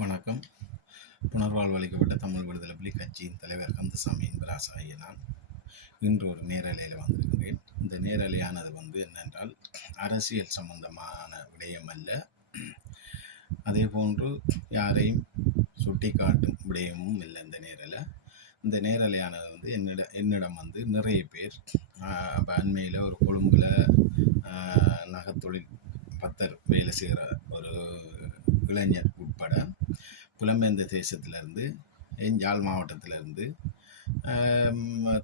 வணக்கம். புனர்வாழ்வு அளிக்கப்பட்ட தமிழ் விடுதலை புலி கட்சியின் தலைவர் கந்தசாமி என்பராச ஆகிய நான் இன்று ஒரு நேரலையில் வந்திருக்கிறேன். இந்த நேரலையானது என்னென்றால் அரசியல் சம்பந்தமான விடயம் அல்ல, அதே போன்று யாரையும் சுட்டி காட்டும் விடயமும் இல்லை. இந்த நேரலையானது என்னிடம் நிறைய பேர் அண்மையில் ஒரு கொழும்புல நகைத்தொழில் பத்தர் வேலை செய்கிற ஒரு இளைஞர் உட்பட புலம்பெயர்ந்த தேசத்திலிருந்து யாழ் மாவட்டத்திலிருந்து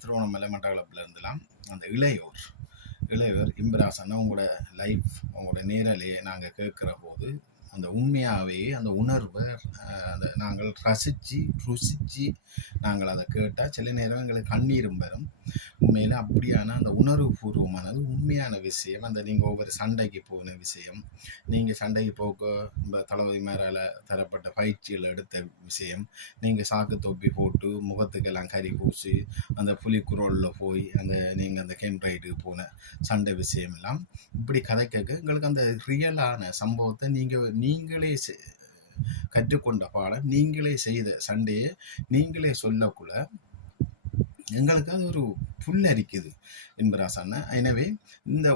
திருவண்ணாமலை மட்டக்களப்பிலிருந்துலாம் அந்த இளையோர் இம்பராசன் உங்களோட லைஃப் உங்களோட நேரலையை நாங்கள் கேட்குற போது அந்த உண்மையாகவே அந்த உணர்வை நாங்கள் ருசித்து நாங்கள் அதை கேட்டால் சில நேரம் எங்களுக்கு கண்ணீரும் வரும். உண்மையில் அப்படியான அந்த உணர்வு பூர்வமானது உண்மையான விஷயம். நீங்கள் ஒவ்வொரு சண்டைக்கு போன விஷயம், நீங்கள் சண்டைக்கு போக தளபதி மேலால் தரப்பட்ட பயிற்சிகள் எடுத்த விஷயம், நீங்கள் சாக்கு தொப்பி போட்டு முகத்துக்கெல்லாம் கறி பூசி அந்த புலிக்குரோலில் போய் நீங்கள் அந்த கேம்ப் ரைட்டுக்கு போன சண்டை விஷயம் எல்லாம் இப்படி கதை கேட்க எங்களுக்கு அந்த ரியலான சம்பவத்தை நீங்களே கற்றுக்கொண்ட பாடம், நீங்களே செய்த சண்டையை நீங்களே சொல்லக்குள்ள எங்களுக்கு அது ஒரு புல்லரிக்குது என்பராசன். எனவே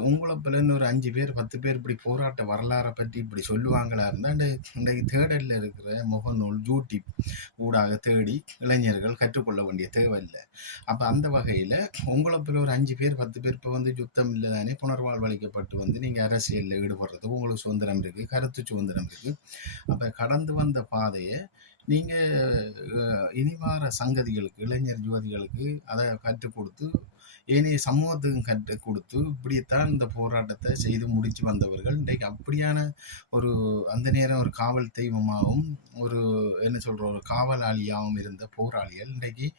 உங்களை போல ஒரு 5 பேர் 10 பேர் இப்படி போராட்ட வரலாறை பற்றி இப்படி சொல்லுவாங்களா இருந்தால் இன்றைக்கு தேடலில் இருக்கிற முகநூல் யூடியூப் ஊடாக தேடி இளைஞர்கள் கற்றுக்கொள்ள வேண்டிய தேவையில்லை. அப்போ அந்த வகையில் உங்களை போல ஒரு 5 பேர் 10 பேர் இப்போ யுத்தம் இல்லை தானே, புனர்வாழ்வு அளிக்கப்பட்டு நீங்கள் அரசியலில் ஈடுபடுறதுக்கு உங்களுக்கு சுதந்திரம் இருக்குது, கருத்து சுதந்திரம் இருக்குது. அப்போ கடந்து வந்த பாதையை நீங்கள் இனிவார சங்கதிகளுக்கு, இளைஞர் யுவதிகளுக்கு அதை கற்றுக் கொடுத்து ஏனைய சமூகத்துக்கும் கற்றுக் கொடுத்து இப்படித்தான் இந்த போராட்டத்தை செய்து முடித்து வந்தவர்கள். இன்றைக்கு அப்படியான அந்த நேரம் ஒரு காவல் தெய்வமாகவும் ஒரு ஒரு காவலாளியாகவும் இருந்த போராளிகள் இன்றைக்கு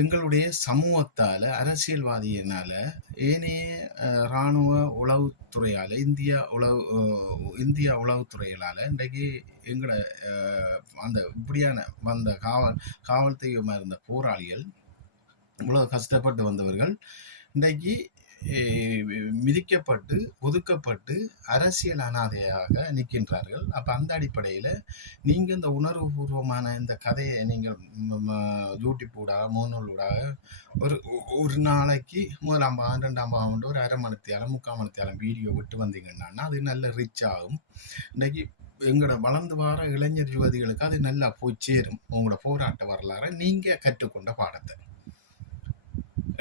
எங்களுடைய சமூகத்தால், அரசியல்வாதியினால், ஏனைய இராணுவ உளவுத்துறையால், இந்தியா உளவுத்துறைகளால் இன்றைக்கு எங்களோட அந்த இப்படியான வந்த காவல் தெய்வமாக இருந்த போராளிகள், இவ்வளோ கஷ்டப்பட்டு வந்தவர்கள் இன்றைக்கு மிதிக்கப்பட்டு ஒதுக்கப்பட்டு அரசியல் அனாதையாக நிற்கின்றார்கள். அப்போ அந்த அடிப்படையில் நீங்கள் இந்த உணர்வுபூர்வமான இந்த கதையை நீங்கள் யூடியூப் ஊடாக முகநூலூடாக ஒரு நாளைக்கு 1ஆம் பாகம் 2ஆம் பாகம் ஒரு அரை மணித்தியாலம் 3/4 மணித்தியாலம் வீடியோ விட்டு வந்தீங்கன்னா அது நல்ல ரிச் ஆகும். இன்றைக்கு எங்களோட வளர்ந்து வர இளைஞர் யுவதிகளுக்கு அது நல்லா போய் சேரும். உங்களோட போராட்ட வரலாறை நீங்கள் கற்றுக்கொண்ட பாடத்தை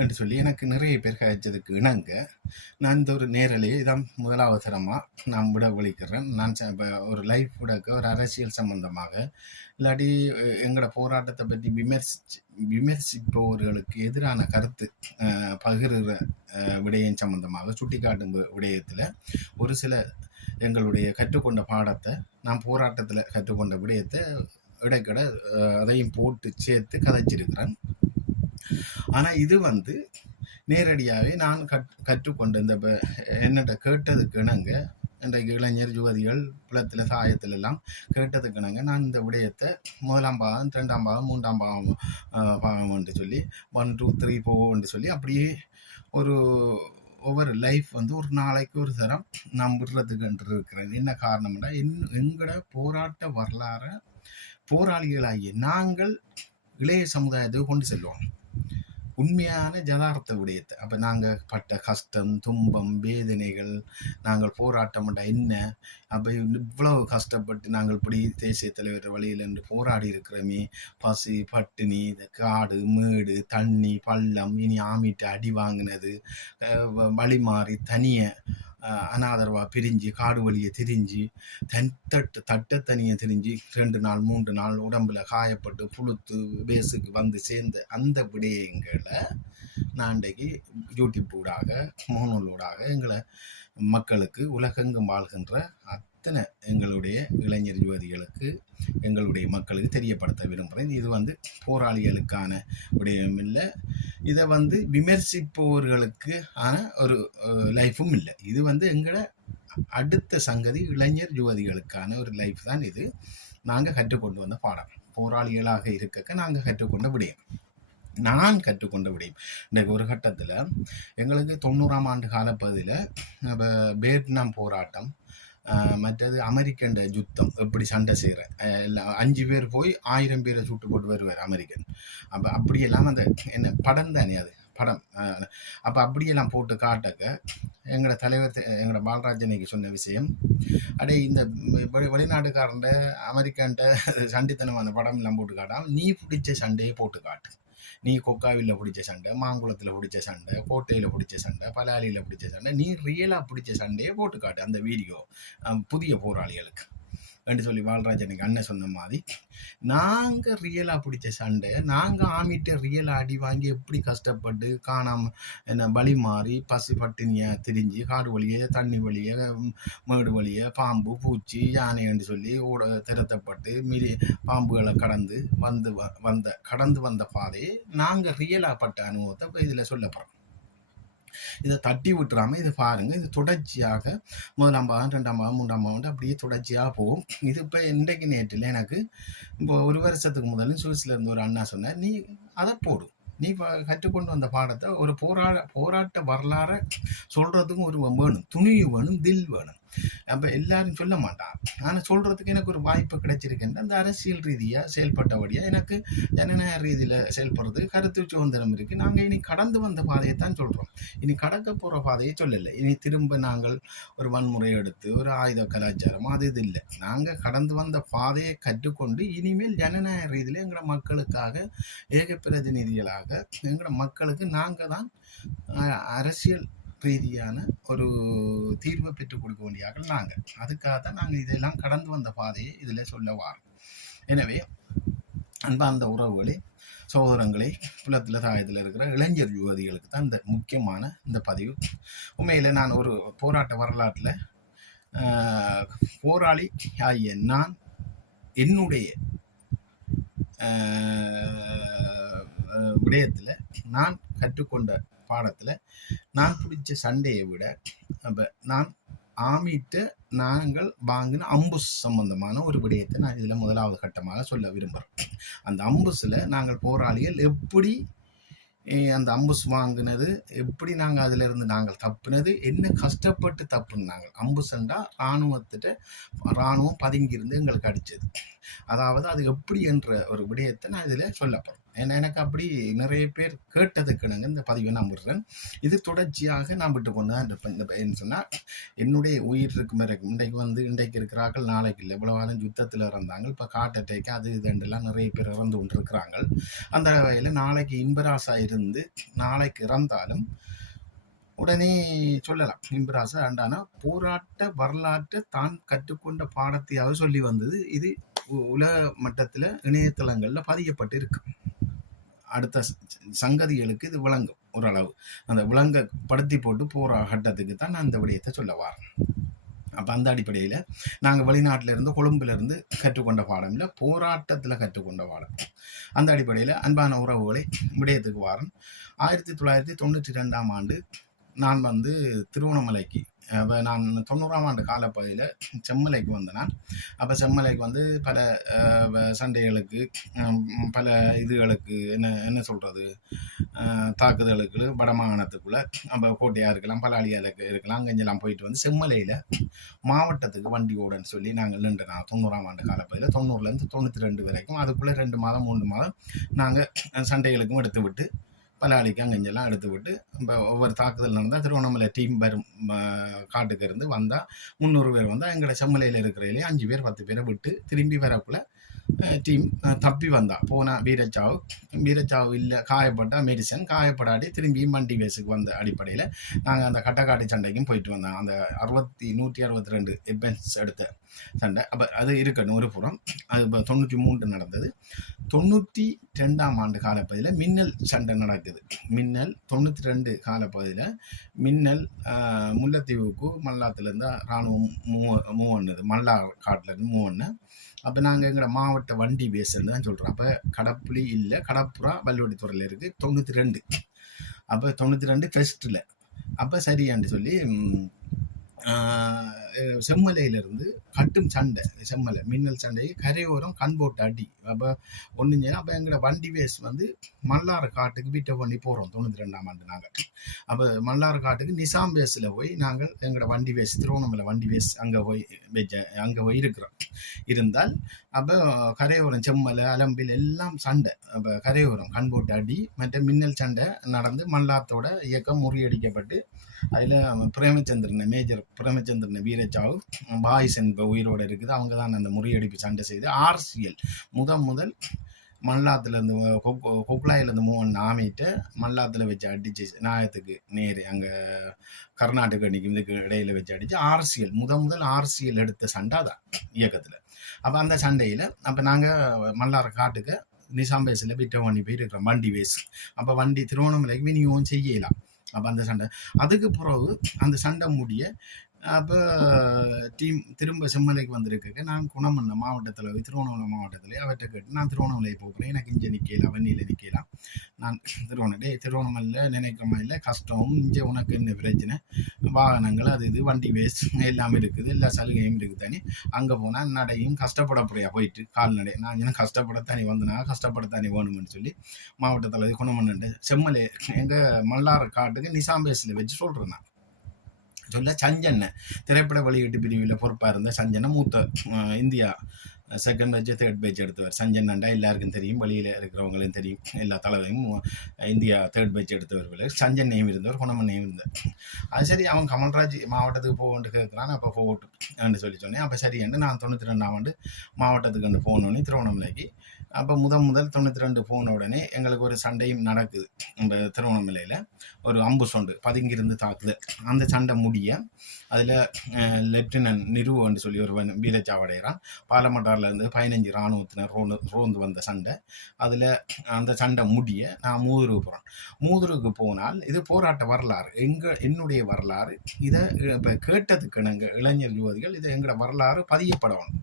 என்று சொல்லி எனக்கு நிறைய பேர் கழிச்சதுக்கு இணங்க நான் இந்த ஒரு நேரலையை இதான் முதலாவது தரமாக நான் விடவழிக்கிறேன். நான் இப்போ ஒரு லைஃப் விடக்க ஒரு அரசியல் சம்பந்தமாக இல்லாட்டி எங்களோட போராட்டத்தை பற்றி விமர்சிப்பவர்களுக்கு எதிரான கருத்து பகிர்கிற விடயம் சம்பந்தமாக சுட்டி காட்டும் விடயத்தில் ஒரு சில எங்களுடைய கற்றுக்கொண்ட பாடத்தை, நான் போராட்டத்தில் கற்றுக்கொண்ட விடயத்தை இடைக்கிட அதையும் போட்டு சேர்த்து கதைச்சிருக்கிறேன். ஆனால் இது நேரடியாகவே நான் கற்றுக்கொண்டு இந்த என்னட்ட கேட்டதுக்கு இணங்க இன்றைக்கு இளைஞர் யுவதிகள் புலத்தில் சாயத்தில் எல்லாம் கேட்டதுக்கு இணங்க நான் இந்த விடயத்தை 1ஆம் பாகம் 2ஆம் பாகம் 3ஆம் பாகம் என்று சொல்லி 1 2 3 4 சொல்லி அப்படியே ஒவ்வொரு லைஃப் ஒரு நாளைக்கு ஒரு தரம் நான் விடுறதுக்கு இருக்கிறேன். என்ன காரணம்னா எங்களோட போராட்ட வரலாறு போராளிகளாகிய நாங்கள் இளைய சமுதாயத்துக்கு கொண்டு செல்வோம். உண்மையான ஜதார்த்த விடயத்தை. அப்போ நாங்கள் பட்ட கஷ்டம், துன்பம், வேதனைகள், நாங்கள் போராட்டம் என்ன, அப்போ இவ்வளவு கஷ்டப்பட்டு நாங்கள் இப்படி தேசிய தலைவர் வழியில் என்று போராடி இருக்கிறோமே, பசி பட்டினி, காடு மேடு தண்ணி பள்ளம், இனி ஆமிட்டு அடி வாங்கினது, வழி மாறி தனியை அனாதரவாக பிரிஞ்சு காடு வழியை திரிஞ்சு தட்ட தனியை திரிஞ்சு 2 நாள் 3 நாள் உடம்புல காயப்பட்டு புழுத்து பேஸுக்கு சேர்ந்த அந்த விடயங்களை நான் இன்றைக்கு யூடியூப் ஊடாக முகநூல் ஊடாக எங்களை மக்களுக்கு உலகெங்கும் வாழ்கின்ற அத்தனை எங்களுடைய இளைஞர் யுவதிகளுக்கு எங்களுடைய மக்களுக்கு தெரியப்படுத்த விரும்புகிறேன். இது போராளிகளுக்கான விடயம் இல்லை, இதை விமர்சிப்பவர்களுக்கு ஆன ஒரு லைஃபும் இல்லை. இது எங்களோட அடுத்த சங்கதி இளைஞர் யுவதிகளுக்கான ஒரு லைஃப் தான் இது. நாங்கள் கற்றுக்கொண்டு வந்த பாடம், போராளிகளாக இருக்க நாங்கள் கற்றுக்கொண்ட விடயம், நான் கற்றுக்கொண்ட விடயம். இன்றைக்கு ஒரு கட்டத்தில் எங்களுக்கு 90ஆம் ஆண்டு காலப்பகுதியில் வியட்நாம் போராட்டம், மற்றது அமெரிக்கன் யுத்தம் எப்படி சண்டை செய்கிற எல்லாம் 5 பேர் போய் 1000 பேரை சுட்டு போட்டு வருவார் அமெரிக்கன். அப்போ அப்படியெல்லாம் அந்த என்ன படம் தானே அது படம். அப்போ அப்படியெல்லாம் போட்டு காட்டக்க எங்களோட தலைவர் எங்களோட பாலராஜனைக்கு சொன்ன விஷயம், அடே இந்த வெளிநாட்டுக்காரண்ட அமெரிக்கான்ட்ட சண்டைத்தனமான படம் எல்லாம் போட்டு காட்டாம நீ பிடிச்ச சண்டையை போட்டு காட்டு. நீ கொக்காவில் பிடிச்ச சண்டை, மாங்குளத்தில் பிடிச்ச சண்டை, கோட்டையில் பிடிச்ச சண்டை, பலாலியில் பிடிச்ச சண்டை, நீ ரியலாக பிடிச்ச சண்டையை போட்டு காட்டு அந்த வீடியோ புதிய போராளிகளுக்கு என்று சொல்லி பாலராஜனுக்கு அண்ணன் சொன்ன மாதிரி, நாங்கள் ரியலாக பிடிச்ச சண்டை, நாங்கள் ஆமிட்ட ரியலாக அடி வாங்கி எப்படி கஷ்டப்பட்டு காணாமல் என்ன பலி மாறி பசி பட்டினியை திரிஞ்சு காடு வழியே தண்ணி வழியே மேடு வழியே பாம்பு பூச்சி யானைன்னு சொல்லி திரத்தப்பட்டு மீறி பாம்புகளை கடந்து வந்த பாதையை நாங்கள் ரியலாக பட்ட அனுபவத்தை இப்போ இதில் சொல்ல போகிறோம். இதை தட்டி விட்டுறாமல் இதை பாருங்கள். இது தொடர்ச்சியாக 1ஆம் பாகம் 2ஆம் பாகம் 3ஆம் பாகம் அப்படியே தொடர்ச்சியாக போகும். இது இப்போ இன்றைக்கு நேற்றில் எனக்கு இப்போ 1 வருஷத்துக்கு முதல்ல சுவிஸ்லேருந்து ஒரு அண்ணா சொன்னார், நீ அதை போடும், நீ கற்றுக்கொண்டு வந்த பாடத்தை ஒரு போராட்ட வரலாறை சொல்கிறதுக்கும் ஒரு வேணும், துணிவு வேணும், தில் வேணும். அப்போ எல்லாரும் சொல்ல மாட்டான், ஆனால் சொல்கிறதுக்கு எனக்கு ஒரு வாய்ப்பு கிடைச்சிருக்குன்ற அந்த அரசியல் ரீதியாக செயல்பட்டபடியாக எனக்கு ஜனநாயக ரீதியில் செயல்படுறது கருத்து சுதந்திரம் இருக்குது. நாங்கள் இனி கடந்து வந்த பாதையை தான் சொல்கிறோம், இனி கடக்க போகிற பாதையை சொல்லலை. இனி திரும்ப நாங்கள் ஒரு வன்முறை எடுத்து ஒரு ஆயுத கலாச்சாரம் அது இது இல்லை. நாங்கள் கடந்து வந்த பாதையை கற்றுக்கொண்டு இனிமேல் ஜனநாயக ரீதியில் எங்களோட மக்களுக்காக ஏக பிரதிநிதிகளாக எங்களோட மக்களுக்கு நாங்கள் தான் அரசியல் ரீதியான ஒரு தீர்வை பெற்றுக் கொடுக்க வேண்டியார்கள் நாங்கள். அதுக்காக தான் நாங்கள் இதெல்லாம் கடந்து வந்த பாதையை இதில் சொல்ல வாரோம். எனவே அன்பார்ந்த உறவுகளே, சகோதரங்களே, புலத்தில் தாயத்தில் இருக்கிற இளைஞர் யுவதிகளுக்கு தான் இந்த முக்கியமான இந்த பதிவு. உண்மையில் நான் ஒரு போராட்ட வரலாற்றில் போராளி ஆகிய நான் என்னுடைய விடயத்தில் நான் கற்றுக்கொண்ட பாடத்தில் நான் பிடிச்ச சண்டையை விட நான் ஆமிட்ட நாங்கள் வாங்கின அம்புஸ் சம்பந்தமான ஒரு விடயத்தை நான் இதில் முதலாவது கட்டமாக சொல்ல விரும்புகிறேன். அந்த அம்புஸில் நாங்கள் போராளிகள் எப்படி அந்த அம்புஸ் வாங்கினது, எப்படி நாங்கள் அதிலிருந்து நாங்கள் தப்புனது, என்ன கஷ்டப்பட்டு தப்புன்னு நாங்கள் அம்புசண்டா இராணுவம் பதுங்கியிருந்து எங்களுக்கு அடித்தது. அதாவது அது எப்படி என்ற ஒரு விடயத்தை நான் இதில் சொல்லப்போகிறேன். எனக்கு அப்படி நிறைய பேர் கேட்டதுக்குனுங்க இந்த பதிவை நான் விடுறேன். இது தொடர்ச்சியாக நான் விட்டு கொண்டு என்ன சொன்னால், என்னுடைய உயிர் இருக்கும் வரைக்கும் இன்றைக்கு இருக்கிறார்கள், நாளைக்கு இல்லை. இவ்வளோ காலம் யுத்தத்தில் இறந்தாங்க, இப்போ ஹார்ட் அட்டாக் அது இதுலாம் நிறைய பேர் இறந்து கொண்டு இருக்கிறாங்க. அந்த வகையில் நாளைக்கு இம்பராசா இருந்து நாளைக்கு இறந்தாலும் உடனே சொல்லலாம் இம்பராசா ஆண்டானா போராட்ட வரலாற்றை தான் கற்றுக்கொண்ட பாடத்தையாவது சொல்லி வந்தது. இது உலக மட்டத்தில் இணையதளங்களில் பதியப்பட்டு இருக்கு. அடுத்த சங்கதிகளுக்கு இது விளங்கும் ஓரளவு. அந்த விளங்கப்படுத்தி போட்டு போகிற கட்டத்துக்கு தான் நான் இந்த விடயத்தை சொல்ல வரேன். அப்போ அந்த அடிப்படையில் நாங்கள் வெளிநாட்டிலேருந்து கொழும்புலேருந்து கற்றுக்கொண்ட பாடம் இல்லை, போராட்டத்தில் கற்றுக்கொண்ட பாடம். அந்த அடிப்படையில் அன்பான உறவுகளை விடயத்துக்கு வரேன். 1992ஆம் ஆண்டு நான் திருவண்ணாமலைக்கு, அப்போ நான் 90ஆம் ஆண்டு காலப்பகுதியில் செம்மலைக்கு வந்தேன். அப்போ செம்மலைக்கு பல சண்டைகளுக்கு பல இதுகளுக்கு என்ன சொல்கிறது தாக்குதலுக்கு வடமாகாணத்துக்குள்ளே நம்ம கோட்டையாக இருக்கலாம், பலாலியாக இருக்கலாம், அங்கெல்லாம் போயிட்டு செம்மலையில் மாவட்டத்துக்கு வண்டி ஓடன்னு சொல்லி நாங்கள் நின்று 90ஆம் ஆண்டு காலப்பகுதியில் 90லேருந்து 92 வரைக்கும் அதுக்குள்ளே 2 மாதம் 3 மாதம் நாங்கள் சண்டைகளுக்கும் எடுத்து விட்டு பலாலிக்கு அங்கெல்லாம் எடுத்து விட்டு இப்போ ஒவ்வொரு தாக்குதல் நடந்தால் திருவண்ணாமலை டீம் வரும் காட்டுக்கு இருந்து வந்தால் 300 பேர் வந்தால் எங்களோட செம்மலையில் இருக்கிறதுலே 5 பேர் 10 பேரை விட்டு திரும்பி வரக்குள்ள டீம் தப்பி வந்தால் போனால் வீரச்சாவு இல்லை, காயப்பட்டால் மெடிசன், காயப்படாடி திரும்பி மண்டி வேஸுக்கு வந்த அடிப்படையில் நாங்கள் அந்த கட்டக்காட்டு சண்டைக்கும் போயிட்டு வந்தோம். அந்த 162 எப்பன்ஸ் எடுத்த சண்டை. அப்போ அது இருக்கணும் ஒரு புறம். அது இப்போ 93 நடந்தது. 92ஆம் ஆண்டு காலப்பகுதியில் மின்னல் சண்டை நடக்குது. மின்னல் 92 காலப்பகுதியில் மின்னல் முல்லைத்தீவுக்கு மல்லாத்துலேருந்து இராணுவம் மூவ் மல்லார் காட்டிலேருந்து மூவ். அப்போ நாங்கள் எங்களோட மாவட்ட வண்டி பேசுன்னு தான் சொல்கிறோம். அப்போ கடப்புளி இல்லை, கடப்புறா வல்லுவடித்துறையில் இருக்குது 92. அப்போ 92 ஃபெஸ்ட்டில் அப்போ சரியான்னு சொல்லி செம்மலையிலிருந்து கட்டும் சண்டை, செம்மலை மின்னல் சண்டையை கரையோரம் கண் போட்டு அடி. அப்போ ஒன்றுங்க, அப்போ எங்களோட வண்டி வேஸ் வந்து மல்லாறு காட்டுக்கு வீட்டை பண்ணி போகிறோம் 92ஆம் ஆண்டு நாங்கள். அப்போ மல்லாறு காட்டுக்கு நிசாம் வேஸில் போய் நாங்கள் எங்களோட வண்டி வேஸ் திருவண்ணாமலை வண்டி வேஸ் அங்கே போய் அங்கே போய் இருக்கிறோம். இருந்தால் அப்போ கரையோரம் செம்மலை அலம்பில் எல்லாம் சண்டை. அப்போ கரையோரம் கண் போட்டு அடி மற்ற மின்னல் சண்டை நடந்து மல்லாத்தோட இயக்கம் முறியடிக்கப்பட்டு அதில் பிரேமச்சந்திரன் மேஜர் பிரேமச்சந்திரன் வீரச்சாவு பாய்ஸ் என்ப உயிரோடு இருக்குது. அவங்க தான் அந்த முறியடிப்பு சண்டை செய்து அரசியல் முதல் மல்லாத்துலேருந்து கொக்குலாயிலேருந்து மூவன் ஆமிட்டு மல்லாத்தில் வச்சு அடிச்சு நாயத்துக்கு நேரு அங்கே கர்நாடக அடிக்கும் இதுக்கு இடையில வச்சு அடித்து அரசியல் முதல் அரசியல் எடுத்த சண்டை தான் இயக்கத்தில். அப்போ அந்த சண்டையில் அப்போ நாங்கள் மல்லார காட்டுக்கு நிசாம் பேஸில் விட்ட வண்டி போய் இருக்கிறோம் வண்டி வேஸ். அப்போ வண்டி திருவண்ணாமலைக்கு விநியோகம் செய்யலாம். அப்போ அந்த சண்டை அதுக்கு பிறகு அந்த சண்டை முடிய அப்போ டீம் திரும்ப செம்மலைக்கு வந்திருக்கு. நான் குணமண்ண மாவட்டத்தில் திருவண்ணாமலை மாவட்டத்தில் அவர்கிட்ட கேட்டு நான் திருவண்ணாமலை போகிறேன், எனக்கு இங்கே நிற்கலாம் வன்னியில் நிற்கலாம், நான் திருவண்ணாமலையில் நினைக்கிற இல்லை கஷ்டம், இங்கே உனக்கு என்ன பிரச்சனை, வாகனங்கள் அது இது வண்டி வேஸ்ட் எல்லாமே இருக்குது, எல்லா சலுகையும் இருக்குது தானே, அங்கே போனால் நடையும் கஷ்டப்படப்படியா போயிட்டு கால்நடை நான் இன்னும் கஷ்டப்படத்தானே வந்தனா கஷ்டப்படத்தானே வேணும்னு சொல்லி மாவட்டத்தில் குணமண்ண செம்மலை எங்கள் மல்லாறு காட்டுக்கு நிசாம் பேஸில் வச்சு சொல்கிறேன். நான் சொல்ல சஞ்சனை திரைப்பட வெளியீட்டு பிரிவில் பொறுப்பாக இருந்த சஞ்சனை மூத்த India second batch third batch எடுத்தவர். சஞ்சனண்டா எல்லாருக்கும் தெரியும், வெளியில் இருக்கிறவங்களும் தெரியும், எல்லா தலைவையும் இந்தியா தேர்ட் பேட்ச் எடுத்தவர்கள். சஞ்சன் நேம் இருந்தவர், குணமன் நேம் இருந்தார். அது சரி அவன் கமல்ராஜ் மாவட்டத்துக்கு போகணுன்னு கேட்குறான். அப்போ போகட்டும்னு சொல்லி சொன்னேன். அப்போ சரின்னு நான் 92ஆம் ஆண்டு மாவட்டத்துக்கு போகணுன்னு திருவண்ணாமலைக்கு. அப்போ முதல் 92 போன உடனே எங்களுக்கு ஒரு சண்டையும் நடக்குது. இந்த திருவண்ணாமலையில் ஒரு அம்பு சொண்டு பதுங்கிருந்து தாக்குதல். அந்த சண்டை முடிய அதில் லெப்டினன்ட் நிருவன்னு சொல்லி ஒரு வீரச்சாவடைகிறான். பாலமட்டார்லேருந்து 15 இராணுவத்தினர் ரோந்து வந்த சண்டை. அதில் அந்த சண்டை முடிய நான் மூதுருக்கு போகிறேன். மூதுருக்கு போனால் இது போராட்ட வரலாறு, என்னுடைய வரலாறு. இதை இப்போ கேட்டதுக்கு இளைஞர் யுவதிகள் இதை எங்களோட வரலாறு பதியப்படணும்.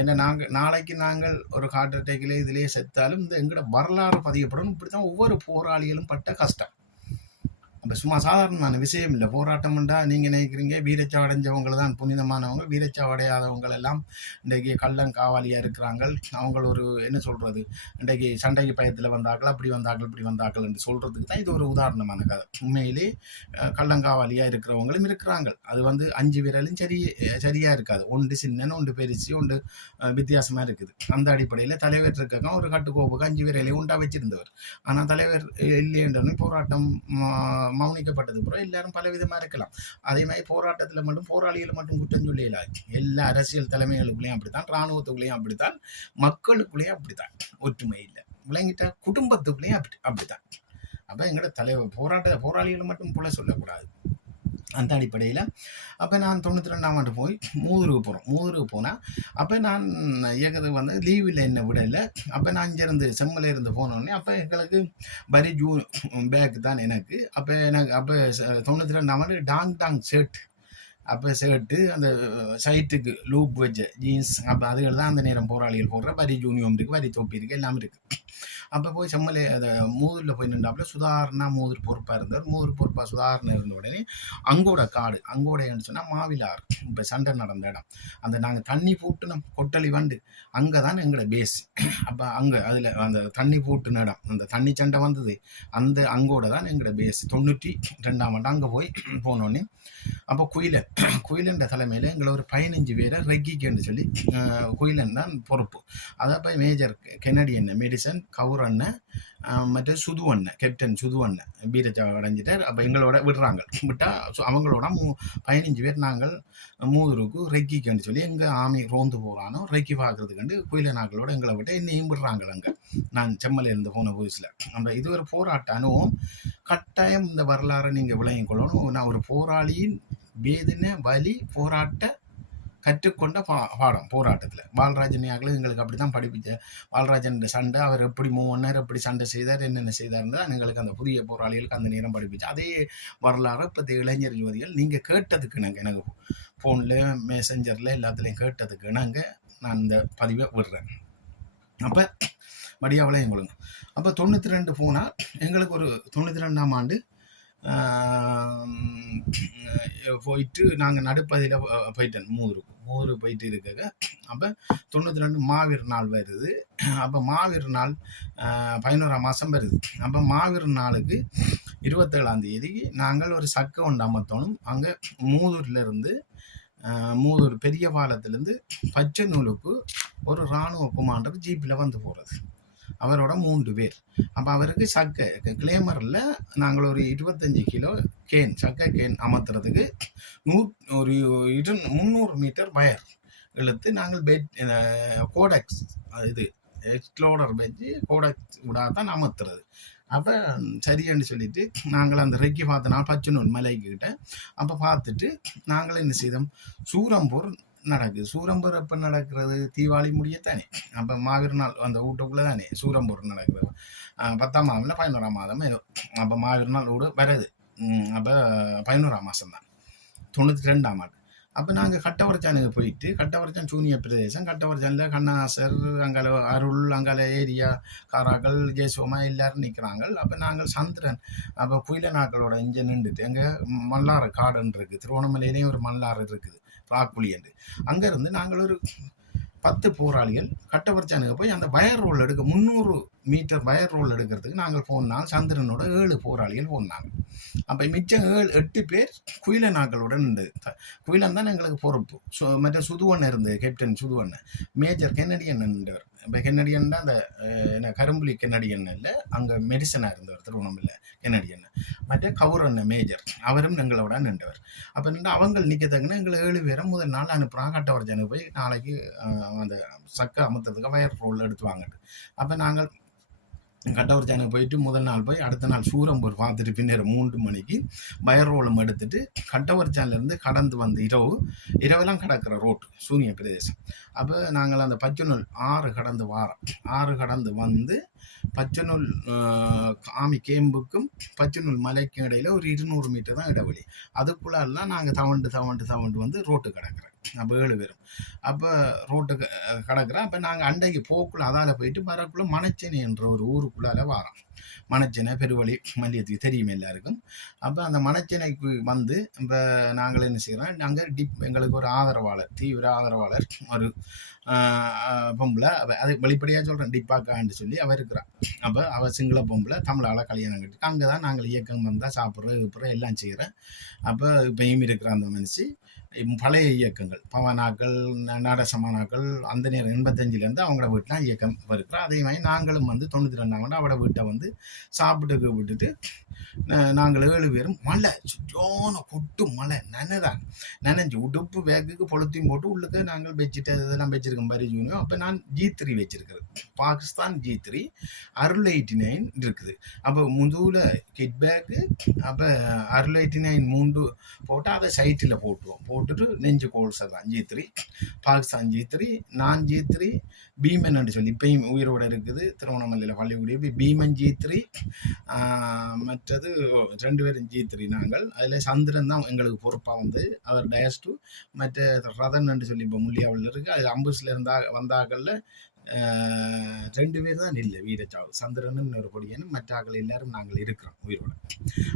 ஏன்னா நாளைக்கு நாங்கள் ஒரு ஹார்ட் அட்டாக்கில் இதிலே செத்தாலும் இந்த எங்களோட வரலாறு பதியப்படணும். இப்படி தான் ஒவ்வொரு போராளிகளும் பட்ட கஷ்டம். அப்போ சும்மா சாதாரணமான விஷயம் இல்லை. போராட்டம்ண்டா நீங்கள் நினைக்கிறீங்க வீரச்சாவு அடைஞ்சவங்க தான் புனிதமானவங்க, வீரச்சாவு அடையாதவங்கள் எல்லாம் இன்றைக்கு கள்ளங்காவாலியாக இருக்கிறாங்க. அவங்க ஒரு என்ன சொல்கிறது, இன்றைக்கு சண்டைக்கு பயத்தில் வந்தாக்கள் அப்படி வந்தாக்கள் இப்படி வந்தாக்கள் என்று சொல்கிறதுக்கு தான் இது ஒரு உதாரணமான கதை. உண்மையிலே கள்ளங்காவாலியாக இருக்கிறவங்களும் இருக்கிறாங்க. அது 5 விரலும் சரியாக இருக்காது. ஒன்று சின்னன்னு ஒன்று பெருசு ஒன்று வித்தியாசமாக இருக்குது. அந்த அடிப்படையில் தலைவர் இருக்க ஒரு கட்டுக்கோப்புக்கு 5 விரலையும் உண்டா வச்சிருந்தவர். ஆனால் தலைவர் இல்லைன்றனே போராட்டம் மௌனிக்கப்பட்டது பிறகு எல்லாரும் பல விதமாக இருக்கலாம். அதே மாதிரி போராட்டத்தில் மட்டும் போராளிகளை மட்டும் குற்றம் சொல்லிடலாம். எல்லா அரசியல் தலைமைகளுக்குள்ளேயும் அப்படித்தான், இராணுவத்துக்குள்ளேயும் அப்படித்தான், மக்களுக்குள்ளேயும் அப்படித்தான். ஒற்றுமை இல்லை. விளங்கிட்ட குடும்பத்துக்குள்ளேயும் அப்படித்தான். அப்போ எங்களோட தலைவர் போராளிகளை மட்டும் போல சொல்லக்கூடாது. அந்த அடிப்படையில் அப்போ நான் 92ஆம் ஆண்டு போய் மூதுருக்கு போகிறோம். மூதுருக்கு போனால் அப்போ நான் இயக்கத்துக்கு லீவில் என்ன விடலை. அப்போ நான் இங்கேருந்து செம்மலை இருந்து போனோடனே அப்போ எங்களுக்கு பரி பேக் தான் எனக்கு. அப்போ 92ஆம் ஆண்டு டாங் ஷர்ட், அப்போ ஷர்ட்டு அந்த சைட்டுக்கு லூப் வச்ச ஜீன்ஸ், அப்போ அதுகள் தான் அந்த நேரம் போராளிகள் போடுற பரி யூனியம் இருக்குது, வரி தொப்பி இருக்குது, எல்லாம் இருக்குது. அப்போ போய் செம்மலை அதை மூதூரில் போய் நின்றாப்புல சுதாரணா மூதூர் பொறுப்பாக இருந்தார். மூதூர் பொறுப்பாக சுதாரணை இருந்த உடனே அங்கோட காடு அங்கோடைன்னு சொன்னால் மாவிலாறு இப்போ சண்டை நடந்த இடம். அந்த நாங்கள் தண்ணி பூட்டினோம் கொட்டளி வண்டு அங்கே தான் எங்களோட பேஸ். அப்போ அங்கே அதில் அந்த தண்ணி பூட்டின இடம் அந்த தண்ணி சண்டை வந்தது அந்த அங்கோட தான் எங்களோட பேஸ். 92ஆம் ஆண்டு அங்கே போய் போனோடனே அப்போ குயிலன்ற தலைமையில் எங்களை ஒரு 15 பேரை ரெக்கிக்கன்னு சொல்லி குயிலன் தான் பொறுப்பு. அதை போய் மேஜர் கென்னடி அண்ணன் மெடிசன் கவுர் அண்ணன் மற்ற சுது அண்ணன் கேப்டன் சுது அண்ணன் வீரச்சாவை அடைஞ்சிட்டார். அப்போ எங்களோட விடுறாங்க. விட்டால் அவங்களோட 15 பேர் நாங்கள் மூதுருக்கு ரெக்கிக்கன்னு சொல்லி எங்கள் ஆமி ரோந்து போகிறானோ ரெக்கி பார்க்குறதுக்கண்டு குயில நாங்களோட எங்களை விட்டு என்னையும் விடுறாங்க. அங்கே நான் செம்மலையிலேருந்து போன புதுசில் அந்த இது ஒரு போராட்ட அனுபவம். கட்டாயம் இந்த வரலாறை நீங்கள் விளங்கிக் கொள்ளணும். நான் ஒரு போராளியின் வேதனை வலி போராட்ட கற்றுக்கொண்ட பாடம் போராட்டத்தில். பாலராஜன் யாக்களும் எங்களுக்கு அப்படி தான் படிப்பிச்ச. பாலராஜன் சண்டை அவர் எப்படி 3 நேரம் எப்படி சண்டை செய்தார் என்னென்ன செய்தார்னு தான் எங்களுக்கு அந்த புதிய போராளிகளுக்கு அந்த நேரம் படிப்பிச்சு. அதே வரலாறு இப்போ இளைஞர் யுவதிகள் நீங்கள் கேட்டதுக்கு எனக்கு ஃபோனில் மெசஞ்சரில் எல்லாத்துலேயும் கேட்டதுக்கு நான் இந்த பதிவை விடுறேன். அப்போ மடியாவில் எங்களுக்கு அப்போ 92 போனால் எங்களுக்கு ஒரு 92ஆம் ஆண்டு போயிட்டு நாங்கள் நடுப்பதில் போயிட்டேன் மூதூர் போயிட்டு இருக்க. அப்போ 92 மாவீர் நாள் வருது. அப்போ மாவீர் நாள் 11ஆம் மாதம் வருது. அப்போ மாவீர் நாளுக்கு 27ஆம் தேதி நாங்கள் ஒரு சக்கை ஒன்று அமர்த்தணும். அங்கே மூதூர்லேருந்து மூதூர் பெரிய பாலத்திலேருந்து பச்சைநூலுக்கு ஒரு இராணுவ குமாண்டர் ஜீப்பில் வந்து போகிறது. அவரோட 3 பேர். அப்போ அவருக்கு சக்கை கிளேமரில் நாங்கள் ஒரு 25 கிலோ கேன் சக்கை கேன் அமர்த்துறதுக்கு ஒரு 300 மீட்டர் வயர் இழுத்து நாங்கள் கோடக்ஸ் இது எக்ஸ்ப்ளோடர் வச்சு கோடக்ஸ் விடாதான் அமர்த்துறது. அப்போ சரியான்னு சொல்லிட்டு நாங்கள் அந்த ரெக்கி பார்த்தனா பச்சனூர் மலைக்கிட்ட அப்போ பார்த்துட்டு நாங்கள் என்ன செய்தோம், சூரம்பூர் நடக்குது. சூரம்பூர் எப்போ நடக்கிறது, தீபாவளி முடியத்தானே. அப்போ மாவீர் நாள் அந்த வீட்டுக்குள்ளே தானே சூரம்பூர் நடக்கிறது. 10ஆம் மாதம் இல்லை 11ஆம் மாதம். அப்போ மாவீர் நாள் வீடு வருது. அப்போ 11ஆம் மாதம் தான் 92ஆம் ஆண்டு. அப்போ நாங்கள் கட்டவரச்சானுக்கு போயிட்டு, கட்டவரச்சான் சூனிய பிரதேசம், கட்டவரச்சானில் கண்ணாசர் அங்கால அருள் அங்கால ஏரியா காராக்கள் ஜெயசோமா எல்லாரும் நிற்கிறாங்க. அப்போ நாங்கள் சந்திரன் அப்போ புயல நாட்களோட இங்கே நின்றுட்டு எங்கள் மல்லாறு காடுன்னு இருக்குது, திருவண்ணாமலையிலேயும் ஒரு மல்லாறு இருக்குது ராக்குழி என்று. அங்கேருந்து நாங்கள் ஒரு 10 போராளிகள் கட்டவரச்சானுக்கு போய் அந்த வயர் ரோல் எடுக்க 300 மீட்டர் வயர் ரோல் எடுக்கிறதுக்கு நாங்கள் போனால் சந்திரனோட 7 போராளிகள் போனாங்க. அப்போ மிச்சம் 8 பேர் குயில நாக்களுடன் இருந்தது. குயிலன் தான் எங்களுக்கு பொறுப்பு. மற்ற சுதுவண்ணன் இருந்தது, கேப்டன் சுதுவண்ணன். மேஜர் கென்னடியன் இருந்தவர். இப்போ கென்னடியன் தான் அந்த என்ன கரும்புலி கென்னடியன் இல்லை, அங்கே மெடிசனாக இருந்தவர் திருவண்ணாமலை கென்னடியன். மற்ற கவுரண்ண மேஜர் அவரும் எங்களோட நின்றவர். அப்போ நின்று அவங்க நிற்கத்தக்குன்னா எங்களை 7 பேரை முதல் நாள் அனுப்புகிறாங்க கட்டவரச்சனுக்கு போய் நாளைக்கு அந்த சக்கை அமுத்துறதுக்கு வயர் ரோல் எடுத்து வாங்கிட்டு. அப்போ நாங்கள் கட்டவரச்சானுக்கு போயிட்டு முதல் நாள் போய் அடுத்த நாள் சூரம்பூர் பார்த்துட்டு பின்னர் 3 மணிக்கு வயரோலம் எடுத்துட்டு கட்டவரச்சான்லேருந்து கடந்து வந்து இரவெல்லாம் கடக்கிற ரோட்டு சூனிய பிரதேசம். அப்போ நாங்கள் அந்த பச்சைநூல் ஆறு கடந்து வந்து பச்சைநூல் ஆமி கேம்புக்கும் பச்சைநூல் மலைக்கும் இடையில ஒரு 200 மீட்டர் தான் இடைவெளி. அதுக்குள்ளெல்லாம் நாங்கள் தவண்டு வந்து ரோட்டு கிடக்கிறோம். அப்போ 7 பேரும் அப்போ ரோட்டுக்கு கிடக்கிறோம். அப்போ நாங்கள் அண்டைக்கு போக்குள்ள அதால் போயிட்டு வரக்குள்ள மணச்சேனை என்ற ஒரு ஊருக்குள்ளால வாரோம். மணச்சேனை பெருவழி மல்லியத்துக்கு தெரியும் எல்லாருக்கும். அப்போ அந்த மணச்சேனைக்கு வந்து இப்போ நாங்கள் என்ன செய்கிறோம், நாங்கள் எங்களுக்கு ஒரு ஆதரவாளர், தீவிர ஆதரவாளர், ஒரு பொம்பளை, அது வெளிப்படையாக சொல்கிறேன், டிப்பாக்கான்னு சொல்லி அவள் இருக்கிறாள். அப்போ அவள் சிங்கள பொம்பளை தமிழால் கல்யாணம் கட்டி அங்கே தான் நாங்கள் இயக்கம் வந்தால் சாப்பிட்றது எல்லாம் செய்கிறேன். அப்போ இப்பயும் இருக்கிற அந்த மனுஷி பழைய இயக்கங்கள் பவனாக்கள் நாடசமானாக்கள் அந்த நேரம் 85லேருந்து அவங்கள வீட்டில் இயக்கம் இருக்கிறோம். அதே மாதிரி நாங்களும் வந்து 92ஆம் ஆண்டு அவட வீட்டை வந்து சாப்பிட்டு விட்டுட்டு நாங்கள் 7 பேரும் மழை சுற்றோன கொட்டு மழை நனைஞ்சு உடுப்பு பேக்குக்கு பொழுத்தையும் போட்டு உள்ளுக்கு நாங்கள் வச்சுட்டு இதெல்லாம் வச்சுருக்கோம் பரிஜூனியும். அப்போ நான் G3 வச்சுருக்கிறேன், பாகிஸ்தான் G3 அருள் 89 இருக்குது. அப்போ முதுகில் கிட் பேக்கு, அப்போ அருள் 89 3 போட்டால் அதை சைட்டில் போட்டுட்டு நெஞ்சு கோல்ஸை தான் G3 பாகிஸ்தான் G3 நான் G3 பீமன் சொல்லி இப்பயும் உயிரோடு இருக்குது திருவண்ணாமலையில் பள்ளிக்கூடி பீமன் G3 மற்றது 2 பேரும் G3 நாங்கள். அதில் சந்திரன் தான் எங்களுக்கு பொறுப்பாக வந்து அவர் டயஸ்டு மற்ற ரதன் சொல்லி இப்போ முள்ளியாவில் இருக்குது. அது அம்புஸில் வந்தாக்களில் 2 பேர் தான் இல்லை வீரச்சாவு, சந்திரனும் ஒரு பொடியனும், மற்ற ஆக்கள் எல்லாரும் நாங்கள் இருக்கிறோம் உயிரோடு.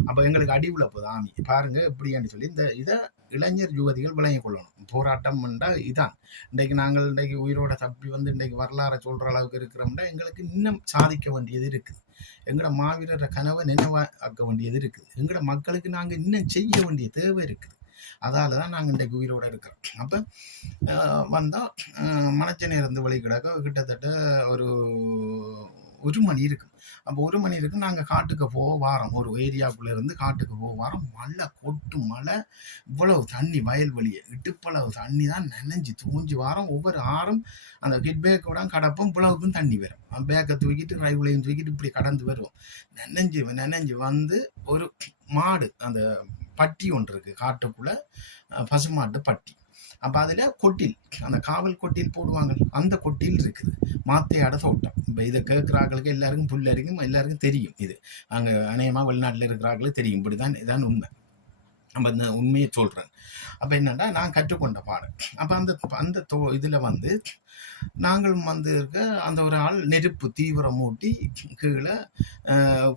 அப்போ எங்களுக்கு அடிவில் போகுது ஆமி பாருங்கள் எப்படின்னு சொல்லி இதை இளைஞர் யுவதிகள் விளங்கி கொள்ளணும். போராட்டம் என்றால் இதான். இன்றைக்கு உயிரோட தப்பி வந்து இன்றைக்கு வரலாறை சொல்கிற அளவுக்கு இருக்கிறோம்னா எங்களுக்கு இன்னும் சாதிக்க வேண்டியது இருக்குது. எங்களோட மாவீரரை கனவை நினைவாக்க வேண்டியது இருக்குது. எங்களோட மக்களுக்கு நாங்கள் இன்னும் செய்ய வேண்டிய தேவை இருக்குது. அதால் தான் நாங்கள் இன்றைக்கு உயிரோடு இருக்கிறோம். அப்போ வந்தால் மணச்சனை இருந்து வழி கிடக்க கிட்டத்தட்ட ஒரு மணி இருக்கும். அப்போ 1 மணி இருக்கு நாங்கள் காட்டுக்கு போக வாரோம், ஒரு ஏரியாவுக்குள்ளே இருந்து காட்டுக்கு போக வாரோம். மழை கொட்டு மழை, இவ்வளவு தண்ணி வயல்வெளியை இட்டுப்பளவு தண்ணி தான் நனைஞ்சு தூஞ்சி வாரோம். ஒவ்வொரு ஆறும் அந்த கிட் பேக்கோட கடப்பும் புலவுக்கும் தண்ணி வரும். பேக்கை தூக்கிட்டு ரைவுலையும் தூக்கிட்டு இப்படி கடந்து வருவோம். நனைஞ்சு வந்து ஒரு மாடு அந்த பட்டி ஒன்று இருக்குது காட்டுக்குள்ளே, பசுமாட்டு பட்டி. அப்போ அதில் கொட்டில் அந்த காவல் கொட்டில் போடுவாங்க, அந்த கொட்டில் இருக்குது மாத்தையாட தோட்டம். இப்போ இதை கேட்குறாங்களுக்கு எல்லாருக்கும் புல்லறிக்கும் எல்லாருக்கும் தெரியும். இது அங்கே அநேகமாக வெளிநாட்டில் இருக்கிறார்களுக்கு தெரியும். இப்படி தான் இதான் உண்மை. நம்ம இந்த உண்மையை சொல்கிறேன். அப்போ என்னென்னா நான் கற்றுக்கொண்ட பாடம். அப்போ அந்த இதில் வந்து நாங்களும் வந்து இருக்க அந்த ஒரு ஆள் நெருப்பு தீவிரம் மூட்டி கீழே